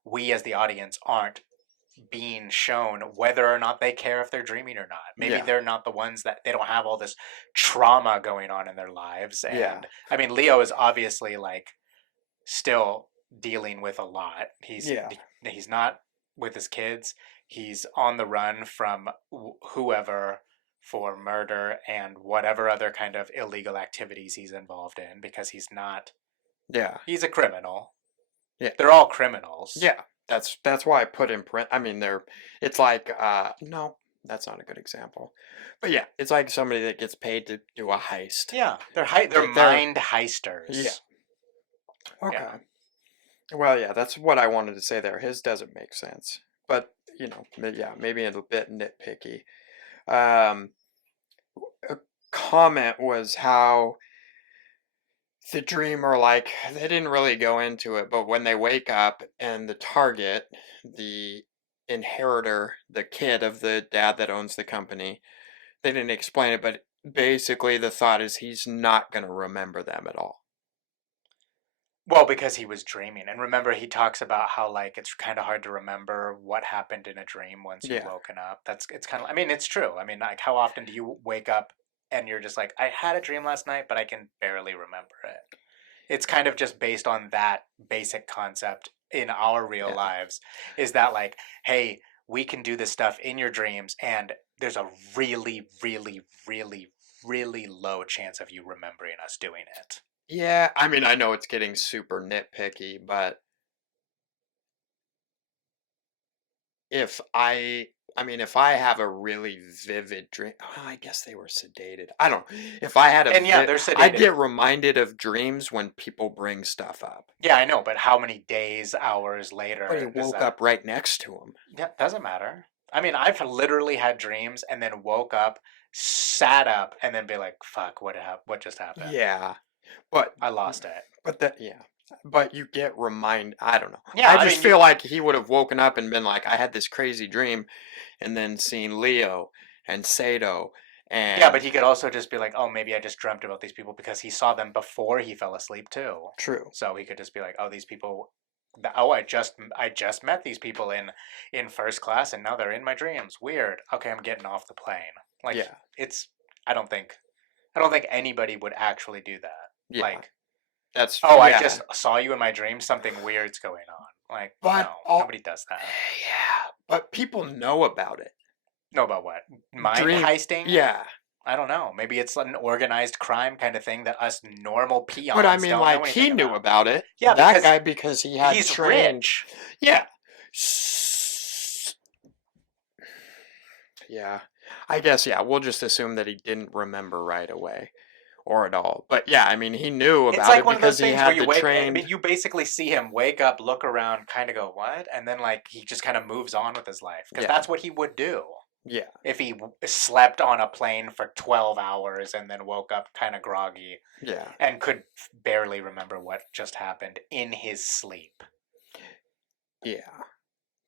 we as the audience aren't being shown whether or not they care if they're dreaming or not. Maybe they're not the ones that they don't have all this trauma going on in their lives. And I mean, Leo is obviously like still dealing with a lot. He's not with his kids. He's on the run from whoever for murder and whatever other kind of illegal activities he's involved in because he's not. Yeah. He's a criminal. Yeah. They're all criminals. Yeah. That's why I put in print. I mean, it's like, no, that's not a good example. But yeah, it's like somebody that gets paid to do a heist. Yeah. They're mind heisters. Yeah. Okay. Yeah. Well, yeah, that's what I wanted to say there. His doesn't make sense. But, you know, yeah, maybe a bit nitpicky. A comment was how the dreamer, like, they didn't really go into it, but when they wake up and the target, the inheritor, the kid of the dad that owns the company, they didn't explain it, but basically the thought is he's not going to remember them at all. Well, because he was dreaming. And remember, he talks about how, like, it's kind of hard to remember what happened in a dream once you've woken up. It's kind of, I mean, it's true. I mean, like, how often do you wake up and you're just like, I had a dream last night, but I can barely remember it. It's kind of just based on that basic concept in our real lives, is that like, hey, we can do this stuff in your dreams, and there's a really, really, really, really low chance of you remembering us doing it. Yeah, I mean, I know it's getting super nitpicky, but if I have a really vivid dream, I guess they were sedated. I don't know. If I had they're sedated. I get reminded of dreams when people bring stuff up. Yeah, I know, but how many days, hours later? But he woke up right next to him. Yeah, doesn't matter. I mean, I've literally had dreams and then woke up, sat up, and then be like, "Fuck, what just happened?" Yeah, but I lost it. But you get I don't know. Yeah, I just feel like he would have woken up and been like, I had this crazy dream, and then seen Leo and Sato and... Yeah, but he could also just be like, oh, maybe I just dreamt about these people because he saw them before he fell asleep too. True. So he could just be like, oh, these people... Oh, I just met these people in first class and now they're in my dreams. Weird. Okay, I'm getting off the plane. Like, it's... I don't think anybody would actually do that. Yeah. Like... I just saw you in my dreams. Something weird's going on. Like, no, nobody does that. Yeah, but people know about it. Know about what? Mind heisting? Yeah. I don't know. Maybe it's an organized crime kind of thing that us normal peons. But I mean, like, he knew about it. Yeah, that guy because he had he's rich. Yeah. Yeah. I guess, yeah, we'll just assume that he didn't remember right away or at all. But yeah, I mean, he knew It's about like it one of those because he things where had you the wake. I trained. mean, you basically see him wake up, look around, kind of go what, and then like he just kind of moves on with his life because Yeah. that's what he would do Yeah. if he slept on a plane for 12 hours and then woke up kind of groggy Yeah. and could barely remember what just happened in his sleep. Yeah.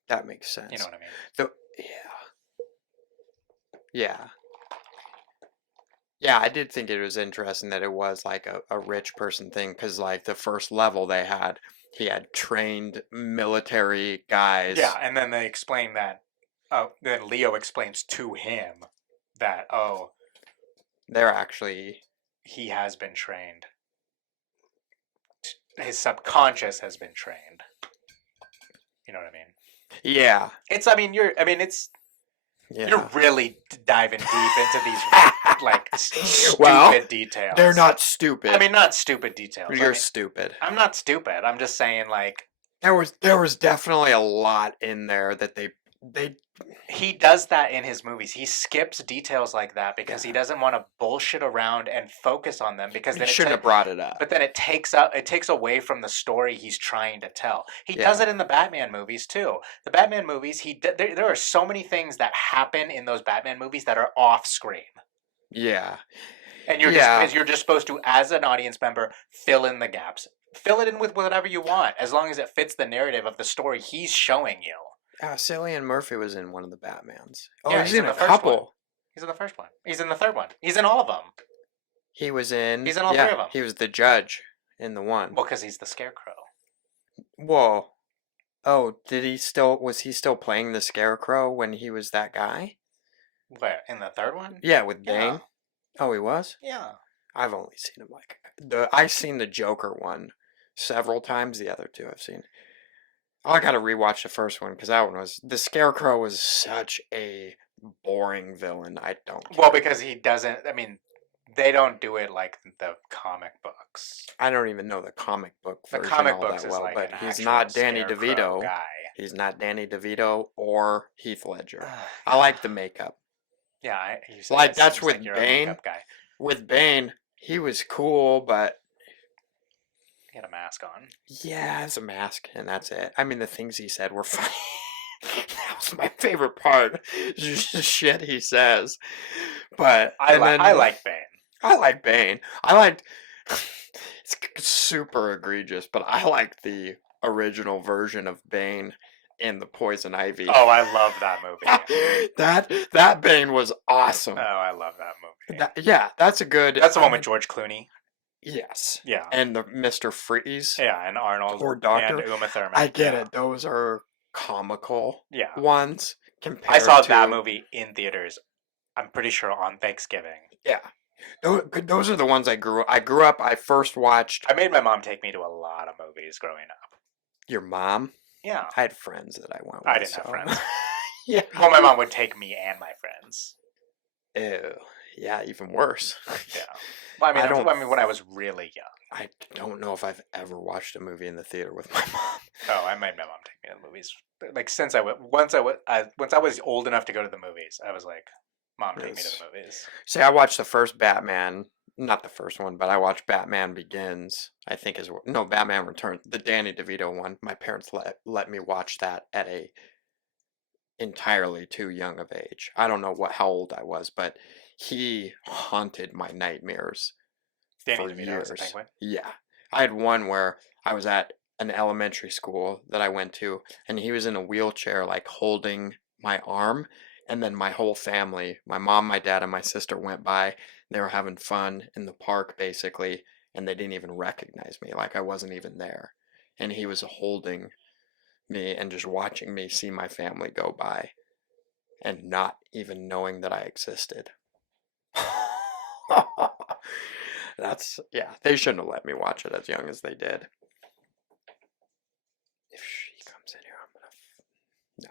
That makes sense. You know what I mean? So, yeah. Yeah. Yeah, I did think it was interesting that it was like a rich person thing because, like, the first level they had, he had trained military guys. Yeah, and then they explain that. Oh, then Leo explains to him that They're actually. he has been trained. His subconscious has been trained. You know what I mean? Yeah. It's. I mean, it's. Yeah. You're really diving deep into these like stupid Well, details. They're not stupid. I mean, not stupid details. You're I mean, stupid. I'm not stupid. I'm just saying, like, There was definitely a lot in there that they he does that in his movies. He skips details like that because he doesn't want to bullshit around and focus on them because then shouldn't have brought it up. But then it takes away from the story he's trying to tell. He does it in the Batman movies too. The Batman movies, there are so many things that happen in those Batman movies that are off screen. Yeah. And you're just supposed to, as an audience member, fill in the gaps. Fill it in with whatever you want, as long as it fits the narrative of the story he's showing you. Cillian Murphy was in one of the Batmans. Oh, Yeah, he's in a the first couple. one. He's in the first one. He's in the third one. He's in all of them. He's in all three of them. He was the judge in the one. Well, because he's the Scarecrow. Whoa. Oh, was he still playing the Scarecrow when he was that guy? Where? In the third one? Yeah, with Bane. Yeah. Oh, he was? Yeah. I've only seen him I've seen the Joker one several times. The other two I've seen. I gotta rewatch the first one because that one the Scarecrow was such a boring villain. I don't care. Well, because he doesn't. I mean, they don't do it like the comic books. I don't even know the comic book The version comic all books that is well, like but an he's actual not Danny Scarecrow DeVito. guy. He's not Danny DeVito or Heath Ledger. I like the makeup. Yeah, Like that's with with you're Bane. a makeup guy. With Bane, he was cool, but He had a mask on. yeah, it's a mask, and that's it. I mean, the things he said were funny. That was my favorite part. Just the shit he says. But I like Bane. I like Bane. I liked. It's super egregious, but I like the original version of Bane in the Poison Ivy. Oh, I love that movie. that Bane was awesome. Oh, I love that movie. Yeah, that's a good. That's the one with George Clooney. Yes. Yeah. And the Mr. Freeze. Yeah, and Arnold Or Doctor. and Uma Thurman. I get it. Those are comical ones compared I saw to that movie in theaters. I'm pretty sure on Thanksgiving. Yeah. Those are the ones I grew up. I first watched. I made my mom take me to a lot of movies growing up. Your mom? Yeah. I had friends that I went with. I didn't have friends. Yeah. Well, my mom would take me and my friends. Ew. Yeah, even worse. Yeah. Well, I don't- mean, when I was really young. I don't know if I've ever watched a movie in the theater with my mom. Oh, I made my mom take me to the movies. Like once I was old enough to go to the movies, I was like, "Mom, take me to the movies." See, I watched the first Batman, not the first one, but I watched Batman Begins. I think Batman Returns, the Danny DeVito one. My parents let me watch that at a entirely too young of age. I don't know how old I was, but he haunted my nightmares. Danny for DeVito years. as a penguin? Yeah. I had one where I was at an elementary school that I went to, and he was in a wheelchair, like holding my arm, and then my whole family, my mom, my dad, and my sister went by. They were having fun in the park, basically, and they didn't even recognize me, like I wasn't even there. And he was holding me and just watching me see my family go by, and not even knowing that I existed. They shouldn't have let me watch it as young as they did. If she comes in here, I'm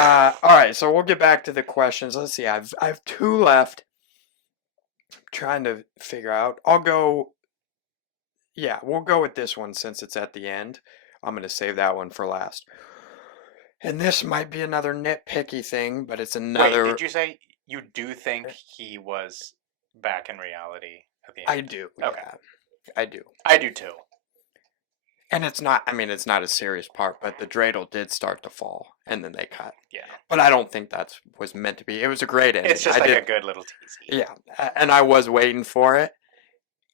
gonna. No. All right, so we'll get back to the questions. Let's see. I have two left. I'm trying to figure out. I'll go. Yeah, we'll go with this one since it's at the end. I'm gonna save that one for last. and this might be another nitpicky thing, but it's Wait, another. did you say you do think he was back in reality at the end? I do. Okay. Yeah, I do. I do too. And it's not. I mean, it's not a serious part, but the dreidel did start to fall, and then they cut. Yeah. But I don't think that was meant to be. It was a great ending. It's just like a good little teasy. Yeah, and I was waiting for it,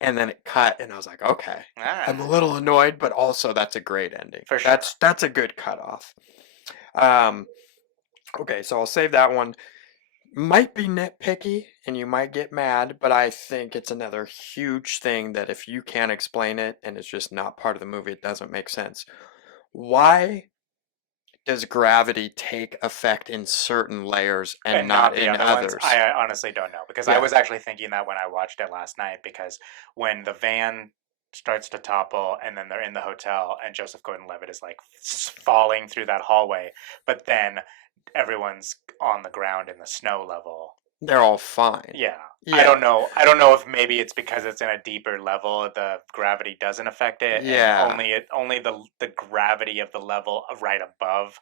and then it cut, and I was like, okay. All right. I'm a little annoyed, but also that's a great ending. For sure. That's a good cutoff. Okay, so I'll save that one. Might be nitpicky, and you might get mad, but I think it's another huge thing that if you can't explain it and it's just not part of the movie, it doesn't make sense. Why does gravity take effect in certain layers and not the in other others? ones? I honestly don't know, because I Yeah. was actually thinking that when I watched it last night, because when the van starts to topple and then they're in the hotel and Joseph Gordon-Levitt is like falling through that hallway, but then everyone's on the ground in the snow level. They're all fine. Yeah. Yeah. I don't know if maybe it's because it's in a deeper level, the gravity doesn't affect it. Yeah. And only the gravity of the level right above.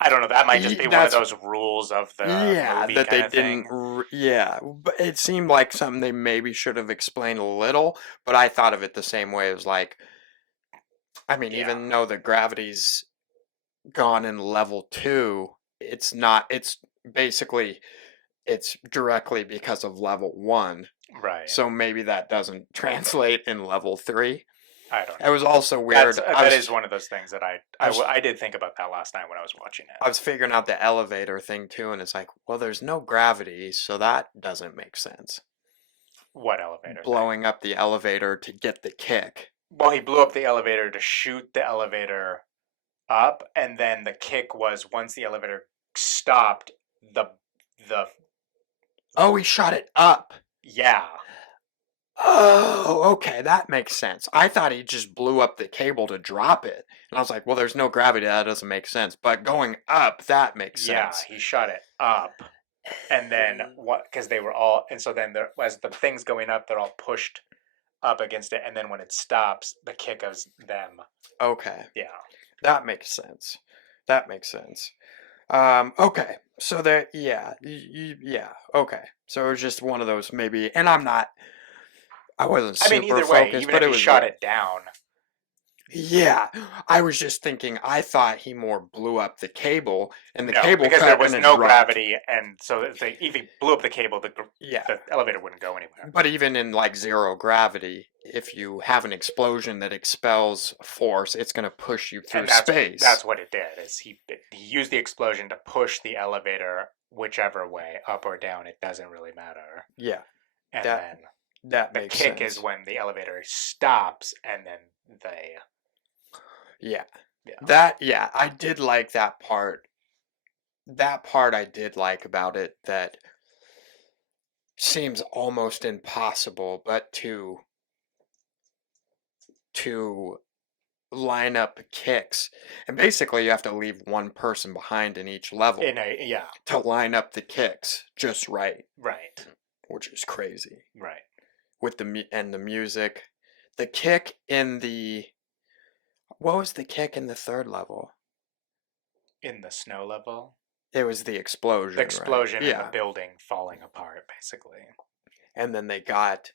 I don't know. That might just be one of That's- those rules of the Yeah, movie that they kind of thing. didn't. Yeah, but it seemed like something they maybe should have explained a little. But I thought of it the same way as like, I mean, Yeah. even though the gravity's gone in level 2, it's not. It's basically it's directly because of level 1. Right. So maybe that doesn't translate in level 3. I don't know. It was also weird. That is one of those things that I did think about that last night when I was watching it. I was figuring out the elevator thing too, and it's like, well, there's no gravity, so that doesn't make sense. What elevator? Blowing up the elevator to get the kick. Well, he blew up the elevator to shoot the elevator up, and then the kick was once the elevator stopped, the Oh, he shot it up. yeah. Oh, okay, that makes sense. I thought he just blew up the cable to drop it. And I was like, well, there's no gravity, that doesn't make sense. But going up, that makes sense. Yeah, he shot it up, and then what? Because they were all, and so then there, as the thing's going up, they're all pushed up against it, and then when it stops, the kick is them. Okay, Yeah. that makes sense. That makes sense. Okay, so there, yeah, yeah, okay. So it was just one of those maybe, and I wasn't I super mean, either way, focused, even but if it he was shot weird. it down, Yeah, I was just thinking. I thought he more blew up the cable, and the no, cable because cut there was and it no dropped. gravity, and so if he blew up the cable, Yeah, the elevator wouldn't go anywhere. but even in like zero gravity, if you have an explosion that expels force, it's going to push you through And that's space. that's what it did. Is he used the explosion to push the elevator whichever way, up or down. It doesn't really matter. Yeah, And That then that the makes kick sense. is when the elevator stops, and then they. Yeah, Yeah. I did like that part. That part I did like about it. That seems almost impossible, but to line up kicks, and basically you have to leave one person behind in each level Yeah. to line up the kicks just right, Right. which is crazy. Right. With the music, the kick in the what was the kick in the third level? In the snow level, It was the explosion. the explosion right? and the building falling apart, basically. And then they got.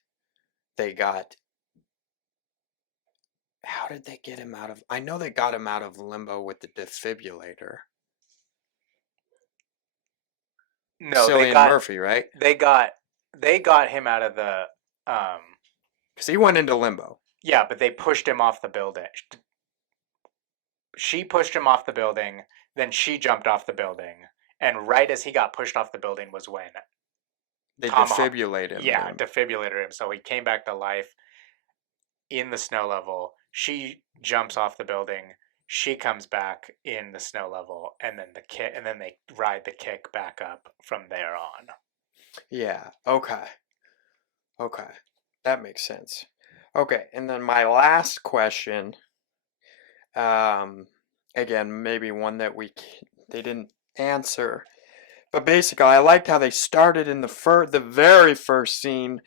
How did they get him out of? I know they got him out of limbo with the defibrillator. No, Cillian Murphy, right? they got him out of the Because he went into limbo. yeah, but they pushed him off the building. She pushed him off the building, then she jumped off the building, and right as he got pushed off the building was when They Tomahawk- defibrillated him. yeah, defibrillated him, so he came back to life in the snow level. She jumps off the building. She comes back in the snow level, and then they ride the kick back up from there on. Yeah. Okay. Okay. That makes sense. Okay, and then my last question. Again, maybe one that they didn't answer, but basically, I liked how they started in the very first scene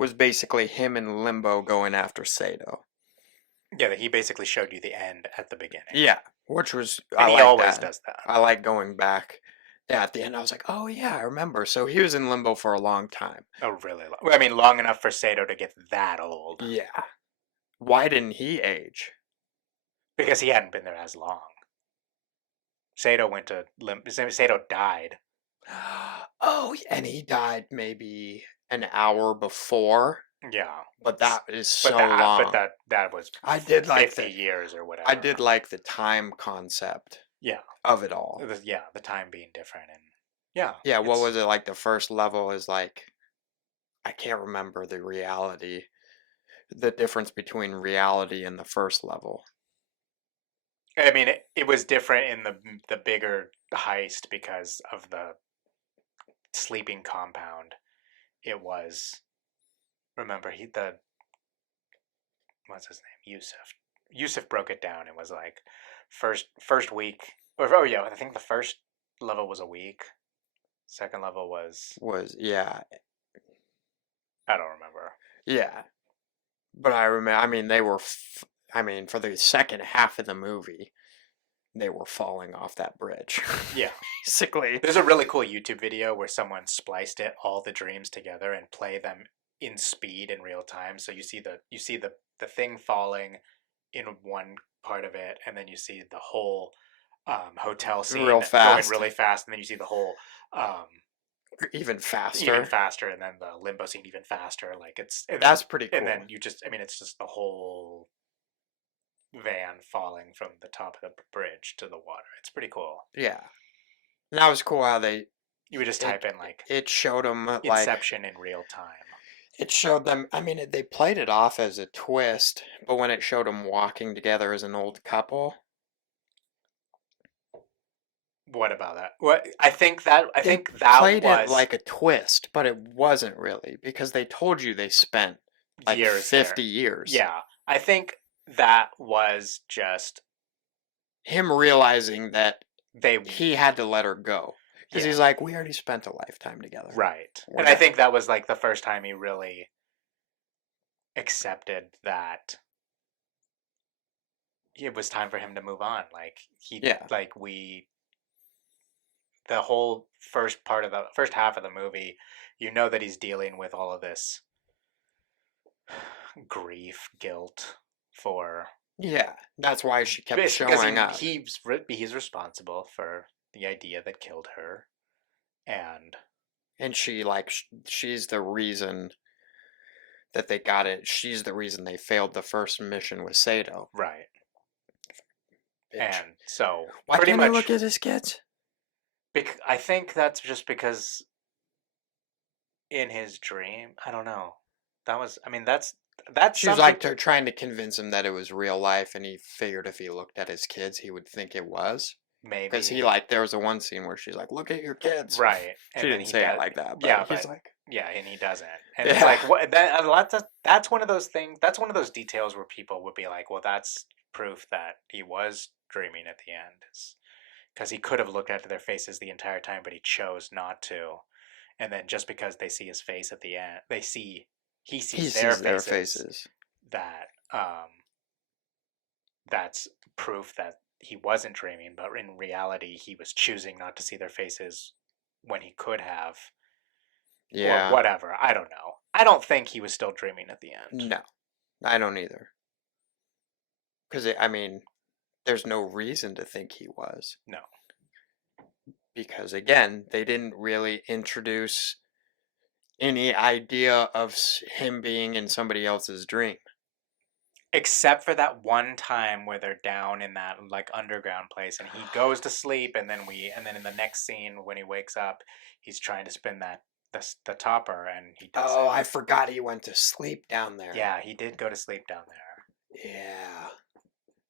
was basically him in limbo going after Sato. Yeah, he basically showed you the end at the beginning. Yeah, which was And I he like always that. does that. I like going back. Yeah, at the end, I was like, oh yeah, I remember. So he was in limbo for a long time. Oh, really long. I mean, long enough for Sato to get that old. Yeah. Why didn't he age? Because he hadn't been there as long. Sato Sato died. Oh, and he died maybe an hour before, Yeah. but that is But so that long. that was I did like 50 years or whatever. I did like the time concept Yeah. of it all. Yeah, the time being different and yeah. Yeah, what was it like? The first level is like, I can't remember the difference between reality and the first level. I mean, it was different in the bigger heist because of the sleeping compound. It was, remember, what's his name? Yusuf. Yusuf broke it down and was like, first week, or oh yeah, I think the first level was a week. Second level was, Yeah, I don't remember. yeah. But I remember, I mean, for the second half of the movie, they were falling off that bridge. Yeah. Basically. There's a really cool YouTube video where someone spliced all the dreams together and play them in speed in real time. So you see the thing falling in one part of it, and then you see the whole hotel scene Real fast. going really fast, and then you see the whole Even faster. and then the limbo scene even faster. Like That's pretty cool. And then it's just the whole van falling from the top of the bridge to the water. It's pretty cool. Yeah. And that was cool how you would just type in like it showed them like Inception in real time. It showed them, I mean, they played it off as a twist, but when it showed them walking together as an old couple. What about that? What I think that played was it like a twist, but it wasn't really, because they told you they spent like years 50 there. years. Yeah, I think that was just him realizing that he had to let her go. Because he's like, we already spent a lifetime together. Right. And I think that was like the first time he really accepted that it was time for him to move on. Like the whole first half of the movie, you know that he's dealing with all of this grief, guilt for. Yeah, that's why she kept showing up. He's responsible for the idea that killed her, and she's the reason that they got it. She's the reason they failed the first mission with Sato. Right. Bitch. And so why pretty can't much he look at his kids? I think that's just because in his dream, I don't know. That's she was like trying to convince him that it was real life, and he figured if he looked at his kids, he would think it was. Maybe because there was a one scene where she's like, "Look at your kids," right? She didn't say it like that, but he's like, yeah, and he doesn't. And it's like what that's one of those things. That's one of those details where people would be like, "Well, that's proof that he was dreaming at the end," because he could have looked at their faces the entire time, but he chose not to. And then just because they see his face at the end, he sees their faces. That that's proof that he wasn't dreaming, but in reality, he was choosing not to see their faces when he could have. Yeah. Or whatever. I don't know. I don't think he was still dreaming at the end. No, I don't either. Because, there's no reason to think he was. No. Because, again, they didn't really introduce any idea of him being in somebody else's dream. Except for that one time where they're down in that like underground place and he goes to sleep, and then in the next scene when he wakes up, he's trying to spin the topper and he does. Oh, I forgot he went to sleep down there. Yeah, he did go to sleep down there. Yeah.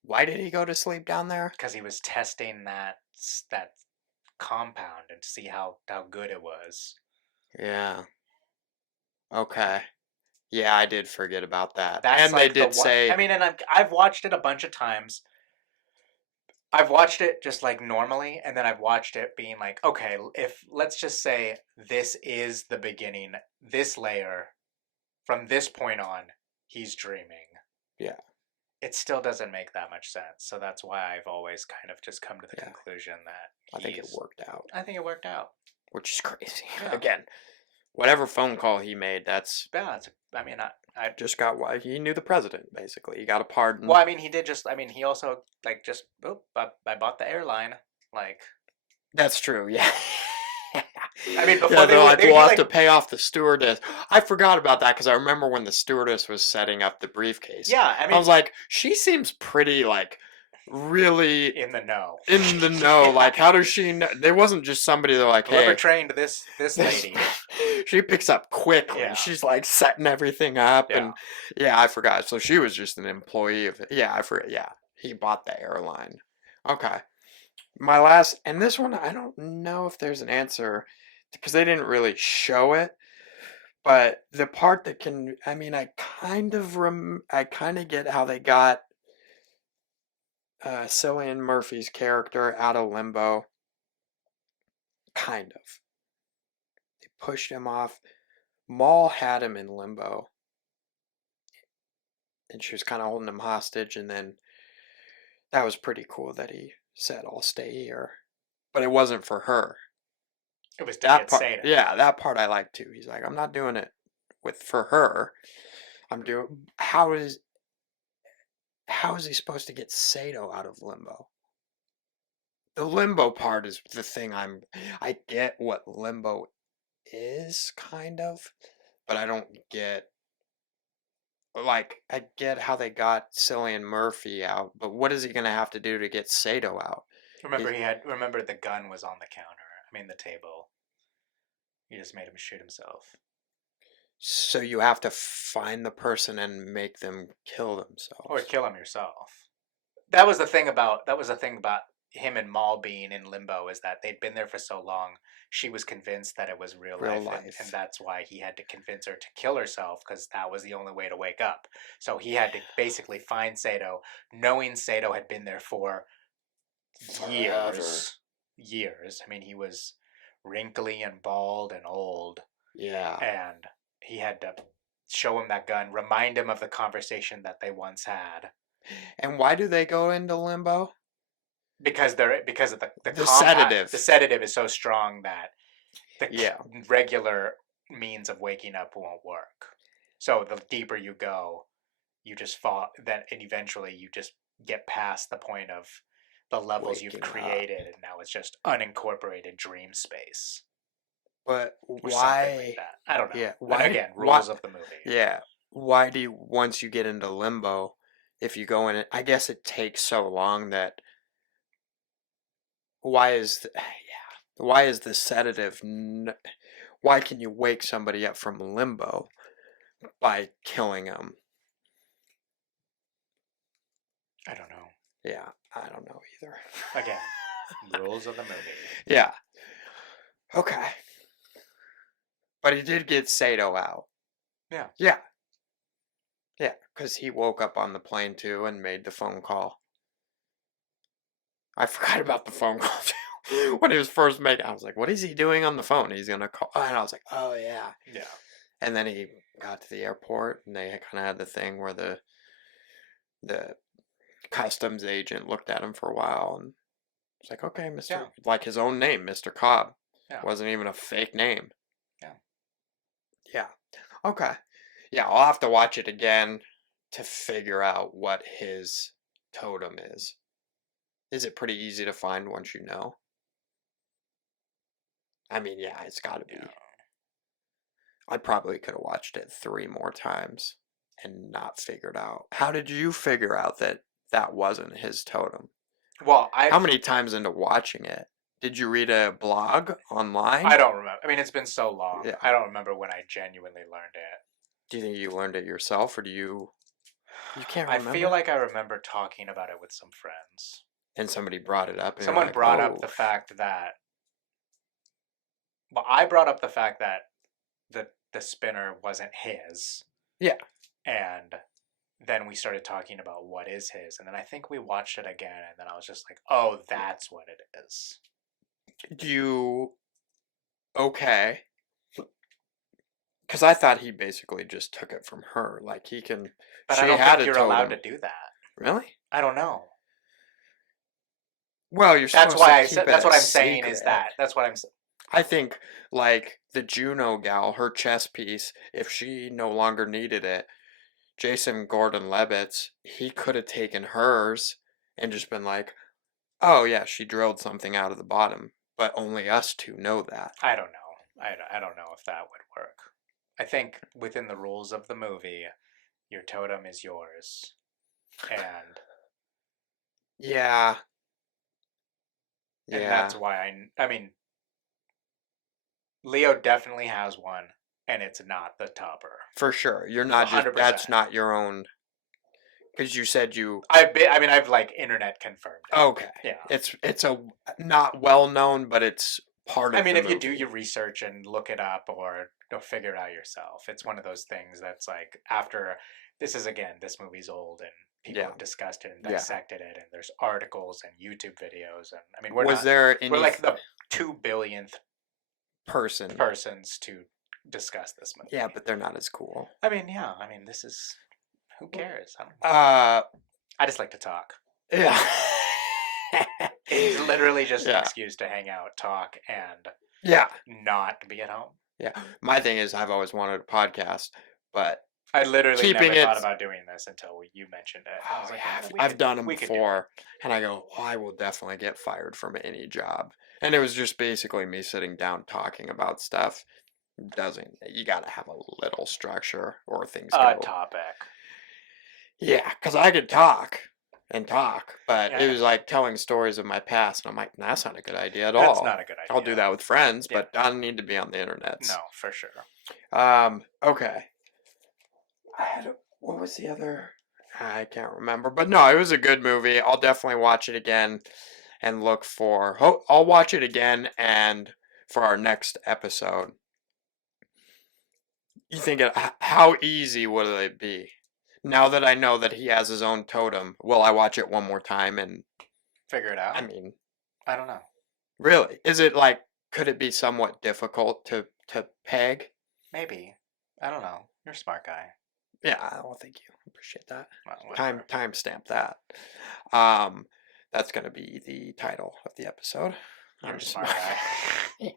Why did he go to sleep down there? Because he was testing that compound and to see how good it was. Yeah. Okay. Yeah, I did forget about that. That's and like they did say. and I've watched it a bunch of times. I've watched it just like normally, and then I've watched it being like, okay, if let's just say this is the beginning, this layer, from this point on, he's dreaming. Yeah. it still doesn't make that much sense. So that's why I've always kind of just come to the Yeah. conclusion that I think it worked out, I think it worked out. which is crazy. Yeah. Again, whatever phone call he made, that's Yeah, I mean, I just got why he knew the president. Basically, he got a pardon. well, I mean, he did just. I mean, he also like just. Oh, I bought the airline. Like, That's true. Yeah. I mean, before Yeah, they they're would, like, they'd be we'll have like, to pay off the stewardess. I forgot about that because I remember when the stewardess was setting up the briefcase. yeah. I I mean, was like, she seems pretty, like, really in the know. in the know. Like, how does she know? There wasn't just somebody that like, Whoever hey, trained this lady. she picks up quickly. Yeah. She's like setting everything up, Yeah. and yeah, I forgot. So she was just an employee of. Yeah, I forgot. Yeah, he bought the airline. Okay, my last, and this one I don't know if there's an answer because they didn't really show it. But the part that can, I mean, I kind of get how they got Cillian Murphy's character out of limbo. Kind of. They pushed him off. Maul had him in limbo. And she was kind of holding him hostage. And then that was pretty cool that he said, I'll stay here. But it wasn't for her. It was to That get part, Sato. yeah, that part I like too. He's like, I'm not doing it for her. I'm doing, how is he supposed to get Sato out of limbo? The limbo part is the thing I get what limbo is, kind of, but I don't get, like, I get how they got Cillian Murphy out, but what is he gonna have to do to get Sato out? Remember the gun was on the counter. I mean the table. You just made him shoot himself. So you have to find the person and make them kill themselves. Or kill him yourself. That was the thing about him and Maul being in limbo, is that they'd been there for so long. She was convinced that it was real life. And that's why he had to convince her to kill herself, because that was the only way to wake up. So he had to basically find Sato, knowing Sato had been there for years. I mean, he was wrinkly and bald and old. Yeah. And he had to show him that gun, remind him of the conversation that they once had. And why do they go into limbo? Because of the The sedative. The sedative is so strong that the Yeah. regular means of waking up won't work. So the deeper you go, you just fall. Then and eventually you just get past the point of the levels you've Waking up. created, and now it's just unincorporated dream space. But Or something why? like that. I don't know. Yeah. But Why? again, rules of the movie. Yeah. Why do you, once you get into limbo, if you go in it, I guess it takes so long that, why is the sedative, why can you wake somebody up from limbo by killing them? I don't know. Yeah, I don't know either. Again, rules of the movie. Yeah. Okay. But he did get Sato out. Yeah. Yeah. Yeah, because he woke up on the plane too and made the phone call. I forgot about the phone call too. When he was first making, I was like, what is he doing on the phone? He's going to call. And I was like, oh, yeah. Yeah. And then he got to the airport and they kind of had the thing where the customs agent looked at him for a while and was like, okay, Mr. Yeah. Like his own name, Mr. Cobb. Yeah. Wasn't even a fake name. Yeah. Yeah. Okay. Yeah, I'll have to watch it again to figure out what his totem is. Is it pretty easy to find once you know? I mean, yeah, it's got to be. Yeah. I probably could have watched it 3 more times and not figured out. How did you figure out that wasn't his totem? Well, How many times into watching it? Did you read a blog online? I don't remember. I mean, it's been so long. Yeah. I don't remember when I genuinely learned it. Do you think you learned it yourself, or do you can't remember? I feel like I remember talking about it with some friends. And somebody brought it up. And Someone like, brought oh. up the fact that. Well, I brought up the fact that the spinner wasn't his. Yeah. And then we started talking about what is his, and then I think we watched it again, and then I was just like, oh, that's what it is. Okay. Because I thought he basically just took it from her. Like he can. But she I don't had think a you're totem. allowed to do that. Really? I don't know. Well, you're That's supposed why to I keep said. it That's a what I'm saying. Is secret. that's what I'm saying. I think, like, the Juno gal, her chess piece, if she no longer needed it, Jason Gordon-Levitt, he could have taken hers and just been like, oh, yeah, she drilled something out of the bottom, but only us two know that. I don't know. I don't know if that would work. I think within the rules of the movie, your totem is yours, and Yeah. and Yeah. that's why I mean, Leo definitely has one, and it's not the topper. For sure. You're not just, 100%. that's not your own, because you said you, I've like internet confirmed it. okay. Yeah. It's a, not well known, but it's part of I mean, the if you do movie. your research and look it up or figure it out yourself, it's one of those things that's like after this is again, this movie's old and people Yeah. have discussed it and Yeah. dissected it, and there's articles and YouTube videos, and I mean, Was there we're any like the 2 billionth person? persons to discuss this movie. Yeah, but they're not as cool. I mean, yeah, I mean, this is who cares? Uh, I just like to talk. yeah. It's literally just an Yeah. excuse to hang out, talk, and Yeah. not be at home. Yeah. My thing is, I've always wanted a podcast, but I literally Keeping never thought it- about doing this until you mentioned it. I oh, was like, yeah, "Oh, we I've could- done them we could do it." before, and I go, oh, I will definitely get fired from any job. And it was just basically me sitting down talking about stuff. You got to have a little structure or things go. Topic. Yeah, because I could talk and talk, but Yeah. it was like telling stories of my past, and I'm like, that's not a good idea at That's all. not a good idea. I'll do that with friends, Yeah. but doesn't need to be on the internet. No, for sure. Okay. What was the other? I can't remember, but no, it was a good movie. I'll definitely watch it again and look for. I'll watch it again and for our next episode. You think how easy would it be? Now that I know that he has his own totem, will I watch it one more time and Figure it out. I mean, I don't know. really? Is it like could it be somewhat difficult to peg? Maybe. I don't know. You're a smart guy. Yeah, well, thank you. Appreciate that. Well, whatever. Timestamp that. That's gonna be the title of the episode. You're I'm a smart guy.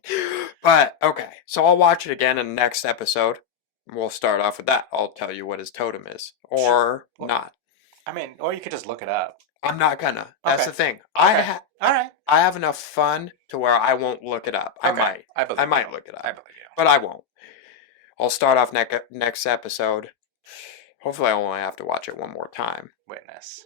But okay, so I'll watch it again in the next episode. We'll start off with that. I'll tell you what his totem is, or Well, not. I mean, or you could just look it up. I'm not gonna. That's Okay. the thing. Okay. All right. I have enough fun to where I won't look it up. I Okay. might. I might you. look it up. I believe you. But I won't. I'll start off next episode. Hopefully, I only have to watch it one more time. Witness.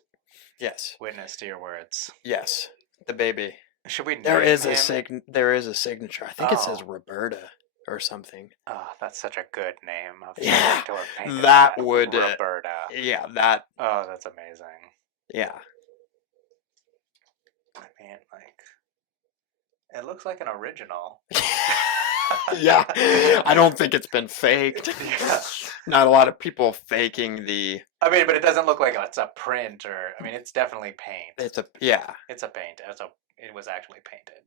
Yes. Witness to your words. Yes. The baby. Should we? There name is a him? there is a signature. I think it says Oh. Roberta or something. Oh, that's such a good name of Yeah, to have painted that would, Roberta. Yeah, that. Oh, that's amazing. Yeah. I mean, like, it looks like an original. Yeah. I don't think it's been faked. Yeah. Not a lot of people faking the. I mean, but it doesn't look like it's a print or. I mean, it's definitely paint. It's a yeah. It's a paint. It was actually painted.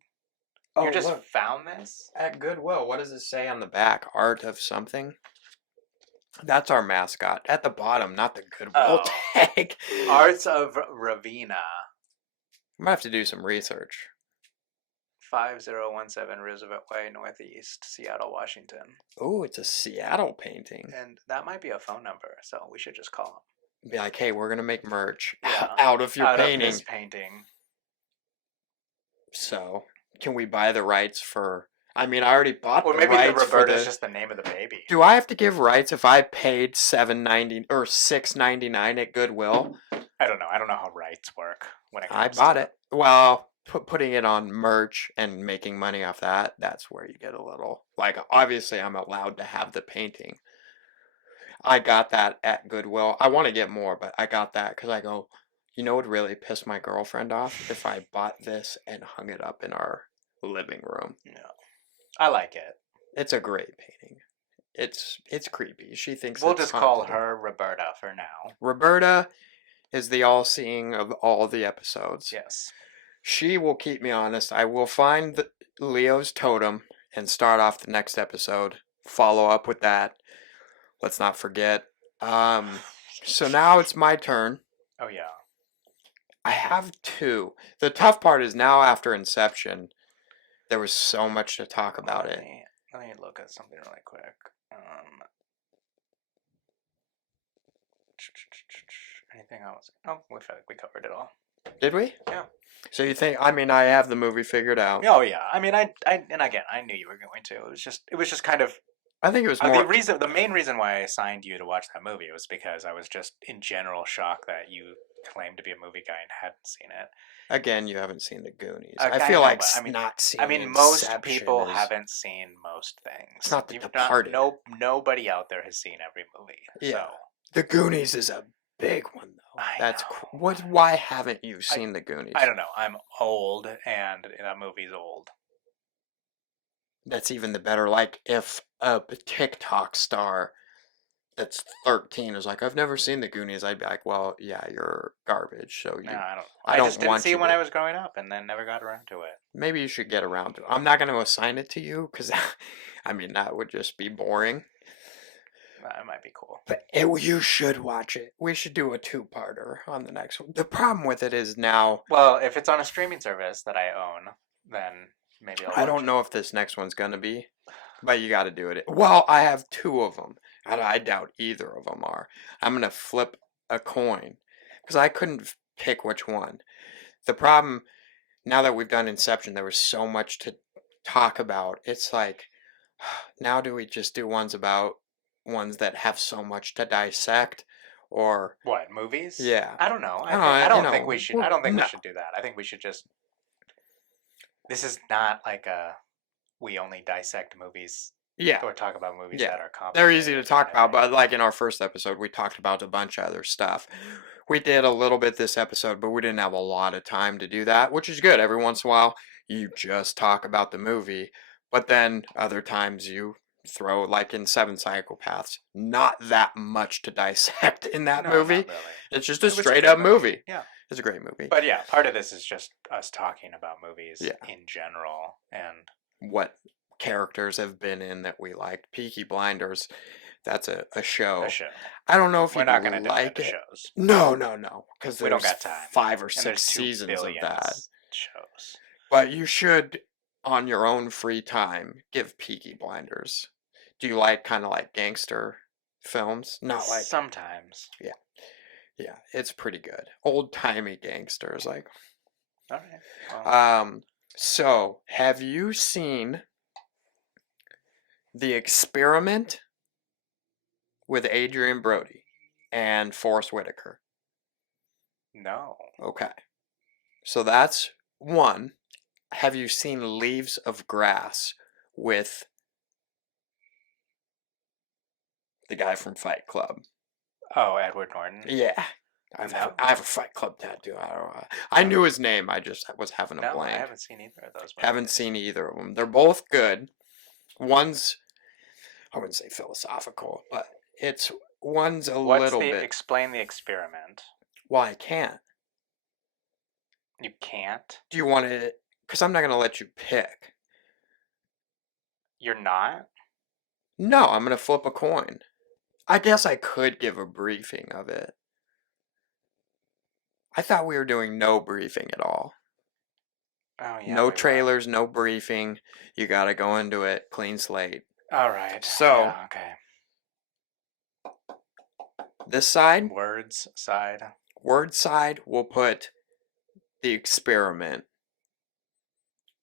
Oh, you just look. found this? At Goodwill. What does it say on the back? Art of something. That's our mascot. At the bottom, not the Goodwill Oh. tag. Arts of Ravenna. I might have to do some research. 5017 Roosevelt Way, Northeast, Seattle, Washington. Oh, it's a Seattle painting. And that might be a phone number, so we should just call Be like, hey, we're gonna make merch Yeah. out of him. your Out painting. of this painting. So, can we buy the rights for? I mean, I already bought Or the maybe the rights for Roberta the. is just the name of the baby. Do I have to give rights if I paid $7.90 or $6.99 at Goodwill? I don't know. I don't know how rights work when it I comes bought to it. Well, putting it on merch and making money off that, that's where you get a little. Like, obviously, I'm allowed to have the painting. I got that at Goodwill. I want to get more, but I got that because I go, you know what would really piss my girlfriend off? If I bought this and hung it up in our living room. No. I like it. It's a great painting. It's creepy. She thinks We'll it's just call haunted. her Roberta for now. Roberta is the all-seeing of all the episodes. Yes. She will keep me honest. I will find Leo's totem and start off the next episode. Follow up with that. Let's not forget. So now it's my turn. Oh, yeah. I have two. The tough part is now after Inception, there was so much to talk about it. Let me look at something really quick. Anything else? Oh, we feel like we covered it all. Did we? Yeah. So you think? I mean, I have the movie figured out. Oh yeah. I mean, and again, I knew you were going to. It was just kind of I think it was more. the main reason why I assigned you to watch that movie was because I was just in general shocked that you claimed to be a movie guy and hadn't seen it. Again, you haven't seen the Goonies. Okay, I feel know, like but, I mean, not seeing most Inception people is- haven't seen most things. It's not The Departed. Nobody out there has seen every movie. Yeah. So The Goonies is a big one, though. I That's know. what. Why haven't you seen The Goonies? I don't know. I'm old, and that movie's old. That's even the better. Like if a TikTok star that's 13 is like, I've never seen The Goonies, I'd be like, well, yeah, you're garbage. So you, No, I don't. I I don't just didn't want see you it when to- I was growing up, and then never got around to it. maybe you should get around to it. I'm not going to assign it to you because, I mean, that would just be boring. That might be cool. But you should watch it. We should do a two-parter on the next one. The problem with it is now, Well, if it's on a streaming service that I own, then maybe I'll. I don't know if this next one's going to be, but you got to do it. Well, I have two of them. I doubt either of them are. I'm going to flip a coin because I couldn't pick which one. The problem, now that we've done Inception, there was so much to talk about. It's like, now do we just do ones that have so much to dissect? Or, What, movies? yeah. I don't know. I I don't know. think we should. Well, I don't think no. we should do that. I think we should just. This is not like we only dissect movies Yeah. or talk about movies Yeah. that are complicated. They're easy to talk kind of about, thing. but like in our first episode, we talked about a bunch of other stuff. We did a little bit this episode, but we didn't have a lot of time to do that, which is good. Every once in a while, you just talk about the movie, but then other times you throw, like in Seven Psychopaths, not that much to dissect in that No, movie. not really. It's just a It was a straight good up movie. Yeah. It's a great movie. But yeah, part of this is just us talking about movies Yeah. in general, and What characters have been in that we liked. Peaky Blinders, that's a show. a show. I don't know if We're you not going to dive like into it. shows. No, because We don't there's got time. 5 or And 6 there's 2 seasons of billion that. shows. But you should, on your own free time, give Peaky Blinders. Do you like kind of like gangster films? Not like Sometimes. yeah, it's pretty good. Old timey gangsters like. All right. Well, So have you seen The Experiment with Adrian Brody and Forrest Whitaker? no. Okay. So that's one. Have you seen Leaves of Grass with the guy from Fight Club? Oh, Edward Norton. Yeah. I No. have a Fight Club tattoo. I don't know. I knew his name. I just was having a No, I blank. haven't seen either of those. Haven't movies. seen either of them. They're both good. One's, I wouldn't say philosophical, but one's a little bit. Explain the experiment. Well, I can't. You can't. Do you want to? Because I'm not going to let you pick. You're not. No, I'm going to flip a coin. I guess I could give a briefing of it. I thought we were doing no briefing at all. Oh yeah. No we were. trailers, no briefing. You got to go into it clean slate. All right. So- Yeah, okay. This side, Words side. word side, we'll put The Experiment.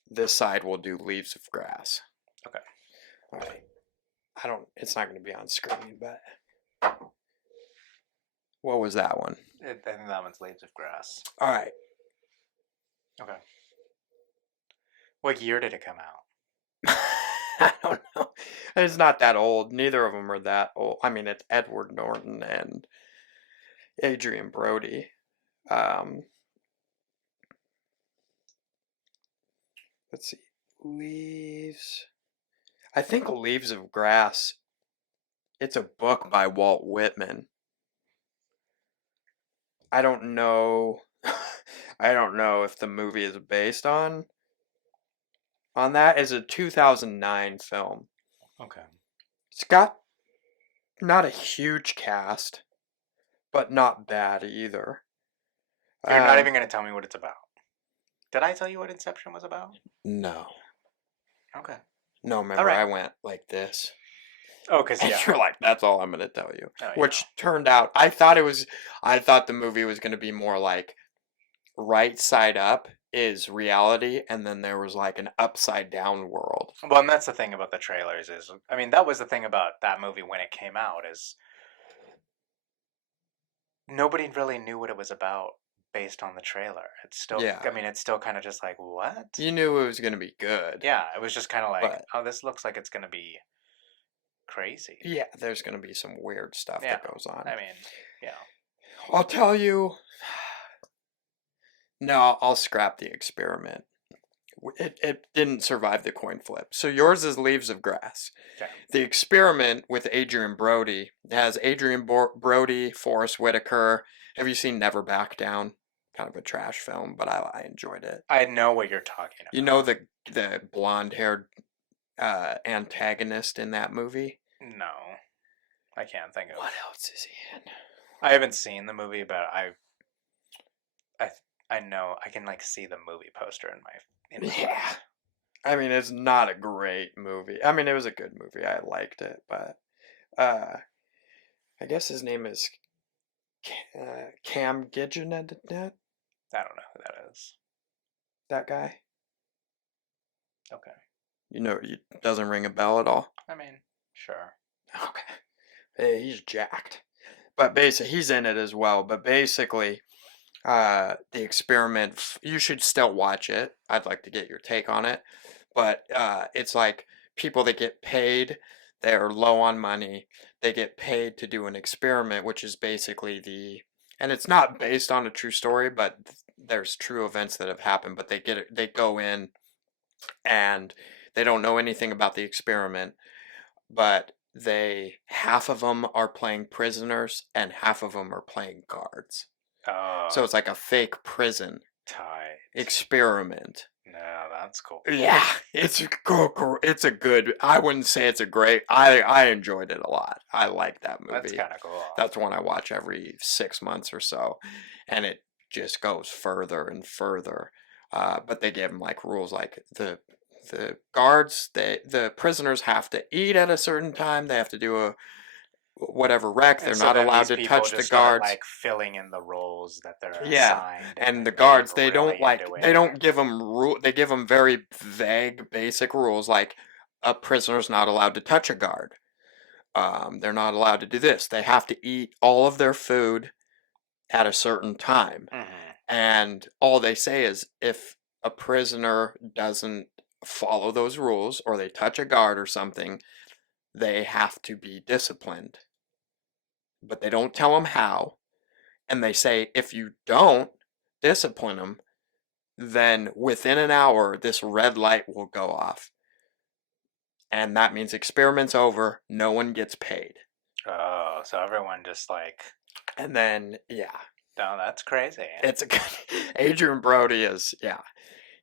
This side we'll do Leaves of Grass. Okay. All right. It's not going to be on screen, but. What was that one? I think that one's Leaves of Grass. All right. Okay. What year did it come out? I don't know. It's not that old. Neither of them are that old. I mean, it's Edward Norton and Adrian Brody. Let's see. Leaves. I think Leaves of Grass. It's a book by Walt Whitman. I don't know. I don't know if the movie is based on that. It's a 2009 film. Okay. It's got not a huge cast, but not bad either. You're not Um, even going to tell me what it's about. Did I tell you what Inception was about? No. Okay. No, remember, right. I went like this. Oh, because And yeah. you're like, that's all I'm going to tell you. Oh, Which yeah. turned out, I thought the movie was going to be more like right side up is reality, and then there was like an upside down world. Well, and that's the thing about the trailers is, I mean, that was the thing about that movie when it came out is nobody really knew what it was about based on the trailer. It's still, Yeah. I mean, it's still kind of just like, what? You knew it was going to be good. Yeah, it was just kind of like, But- oh, this looks like it's going to be crazy. Yeah, there's going to be some weird stuff Yeah. that goes on. I mean, yeah. I'll tell you. No, I'll scrap the experiment. It didn't survive the coin flip. So yours is Leaves of Grass. Okay. The experiment with Adrian Brody has Adrian Brody, Forrest Whitaker. Have you seen Never Back Down? Kind of a trash film, but I enjoyed it. I know what you're talking about. You know the blonde-haired antagonist in that movie? No. I can't think of What else is he in? I haven't seen the movie, but I know I can like see the movie poster in my Yeah. I mean, it's not a great movie. I mean, it was a good movie. I liked it, but I guess his name is Cam Gigenet. I don't know who that is. That guy. Okay. You know, it doesn't ring a bell at all. I mean, sure. Okay. Hey, he's jacked. But basically, he's in it as well. But basically, the experiment, you should still watch it. I'd like to get your take on it. But it's like people that get paid, they're low on money, they get paid to do an experiment, which is basically and it's not based on a true story, but there's true events that have happened, but they go in and they don't know anything about the experiment, but half of them are playing prisoners and half of them are playing guards. Oh. So it's like a fake prison tight. experiment. No, that's cool. Yeah, it's a good. I wouldn't say it's a great. I enjoyed it a lot. I like that movie. That's kind of cool. That's one I watch every 6 months or so, and it just goes further and further. But they give them like rules, like the guards. The prisoners have to eat at a certain time. They have to do a whatever rec. They're And so not then allowed these to people touch just the start, guards. like filling in the roles that they're Yeah, assigned. and the they guards, get they don't really like, into they it. don't give them they give them very vague basic rules, like a prisoner's not allowed to touch a guard. They're not allowed to do this. They have to eat all of their food at a certain time. Mhm. And all they say is if a prisoner doesn't follow those rules or they touch a guard or something, they have to be disciplined. But they don't tell them how. And they say if you don't discipline them, then within an hour, this red light will go off. And that means experiment's over, no one gets paid. Oh, so everyone just like, And then, yeah, no, that's crazy. it's a good, Adrian Brody is, yeah,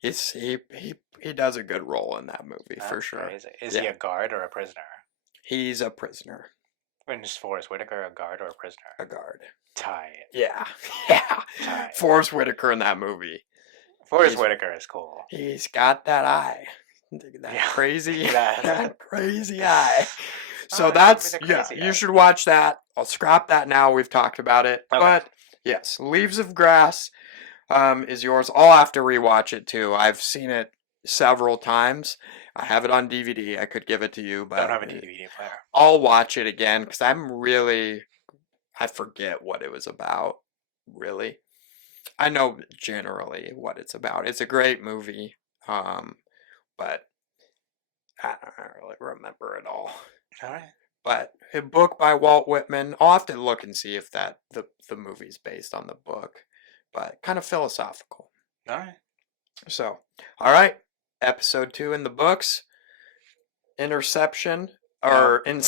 he does a good role in that movie for That's sure. crazy. Is he Yeah. a guard or a prisoner? He's a prisoner, When is Forrest Whitaker a guard or a prisoner? a guard. Tight. Yeah, yeah. Tight. Forrest Whitaker in that movie. Forrest He's- Whitaker is cool. He's got that eye. That Yeah. crazy, That- that crazy eye. So Alright, that's, give me the yeah, crazy you eye. should watch that. I'll scrap that now. We've talked about it. Okay. But yes, Leaves of Grass is yours. I'll have to rewatch it too. I've seen it several times. I have it on DVD. I could give it to you, I but don't have a DVD player. I'll watch it again because I forget what it was about, really. I know generally what it's about. It's a great movie, but I don't really remember it all. All right. But a book by Walt Whitman. I'll have to look and see if the movie's based on the book, but kind of philosophical. All right. So, all right, episode 2 in the books. Interception or Wrong.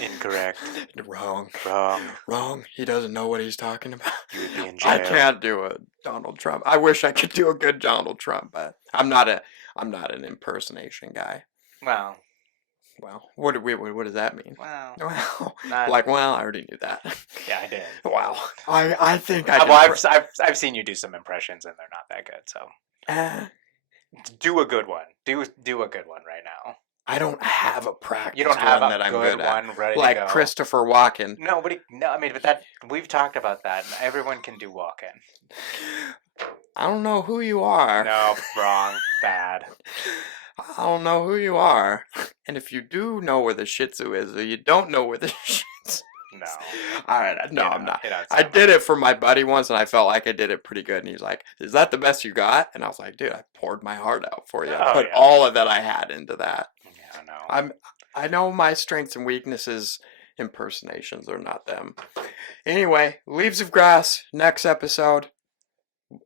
Incorrect. Wrong. Wrong. Wrong. He doesn't know what he's talking about. You would be in jail. I can't do a Donald Trump. I wish I could do a good Donald Trump, but I'm not an impersonation guy. Well, Well, what does that mean? Well, Well, not- like, well, I already knew that. yeah, I did. Wow. I think I Well, did. I've seen you do some impressions, and they're not that good. So do a good one. Do a good one right now. I don't have a practice You don't have one a that I'm good good at. one ready Like to go. Christopher Walken. Nobody. No, I mean, but that we've talked about that. And everyone can do walk-in. I don't know who you are. No, wrong, bad. I don't know who you are. And if you do know where the Shih Tzu is, or you don't know where the Shih Tzu No. All right, no, I'm not. It I did it for my buddy once, and I felt like I did it pretty good. And he's like, "Is that the best you got?" And I was like, "Dude, I poured my heart out for you. I Oh, put yeah. all of that I had into that." Yeah, no. I know my strengths and weaknesses. Impersonations are not them. Anyway, Leaves of Grass, next episode.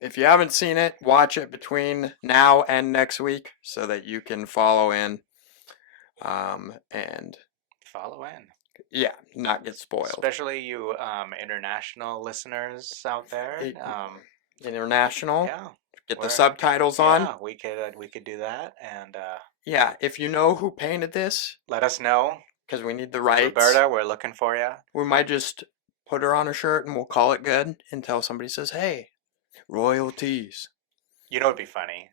If you haven't seen it, watch it between now and next week so that you can follow in. And Follow in. yeah, not get spoiled. Especially you international listeners out there. International. Yeah. Get the subtitles on. Yeah, we could do that, and Yeah, if you know who painted this, let us know. because we need the rights. Roberta, we're looking for you. We might just put her on a shirt and we'll call it good until somebody says, "Hey, royalties." You know what'd be funny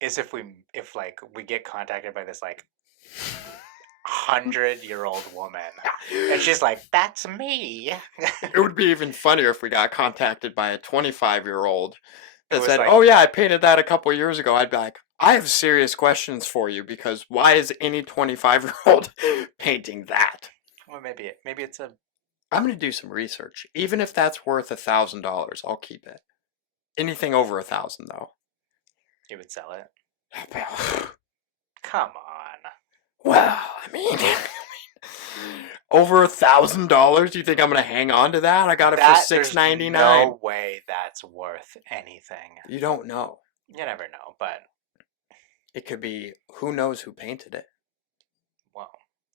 is if we get contacted by this 100-year-old woman, and she's like, "That's me." It would be even funnier if we got contacted by a 25-year-old that was said, like- "Oh yeah, I painted that a couple years ago." I'd be like, "I have serious questions for you because why is any 25-year-old painting that?" Well, maybe it's a. I'm gonna do some research. Even if that's worth $1,000, I'll keep it. Anything over 1,000 though. You would sell it. Come on. Well, I mean, over $1,000. You think I'm gonna hang on to that? I got it for There's $6.99. no way that's worth anything. You don't know. You never know, but It could be. Who knows who painted it? well,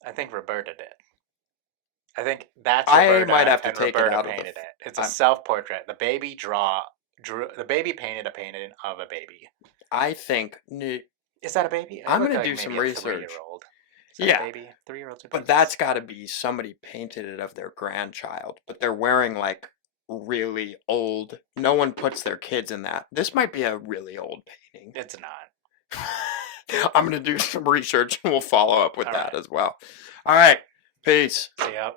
I think Roberta did. I think that's I Roberta, might have to and take it Roberta out of the- painted it. It's a I'm- self-portrait. The baby the baby painted a painting of a baby. I think. Is that a baby? I'm Look gonna like do maybe some a research. 3-year-old. Is that Yeah. a baby? 3-year-olds are But babies. that's got to be somebody painted it of their grandchild. But they're wearing like really old. No one puts their kids in that. This might be a really old painting. It's not. I'm gonna do some research and we'll follow up with All that right. as well. All right. Peace. See ya.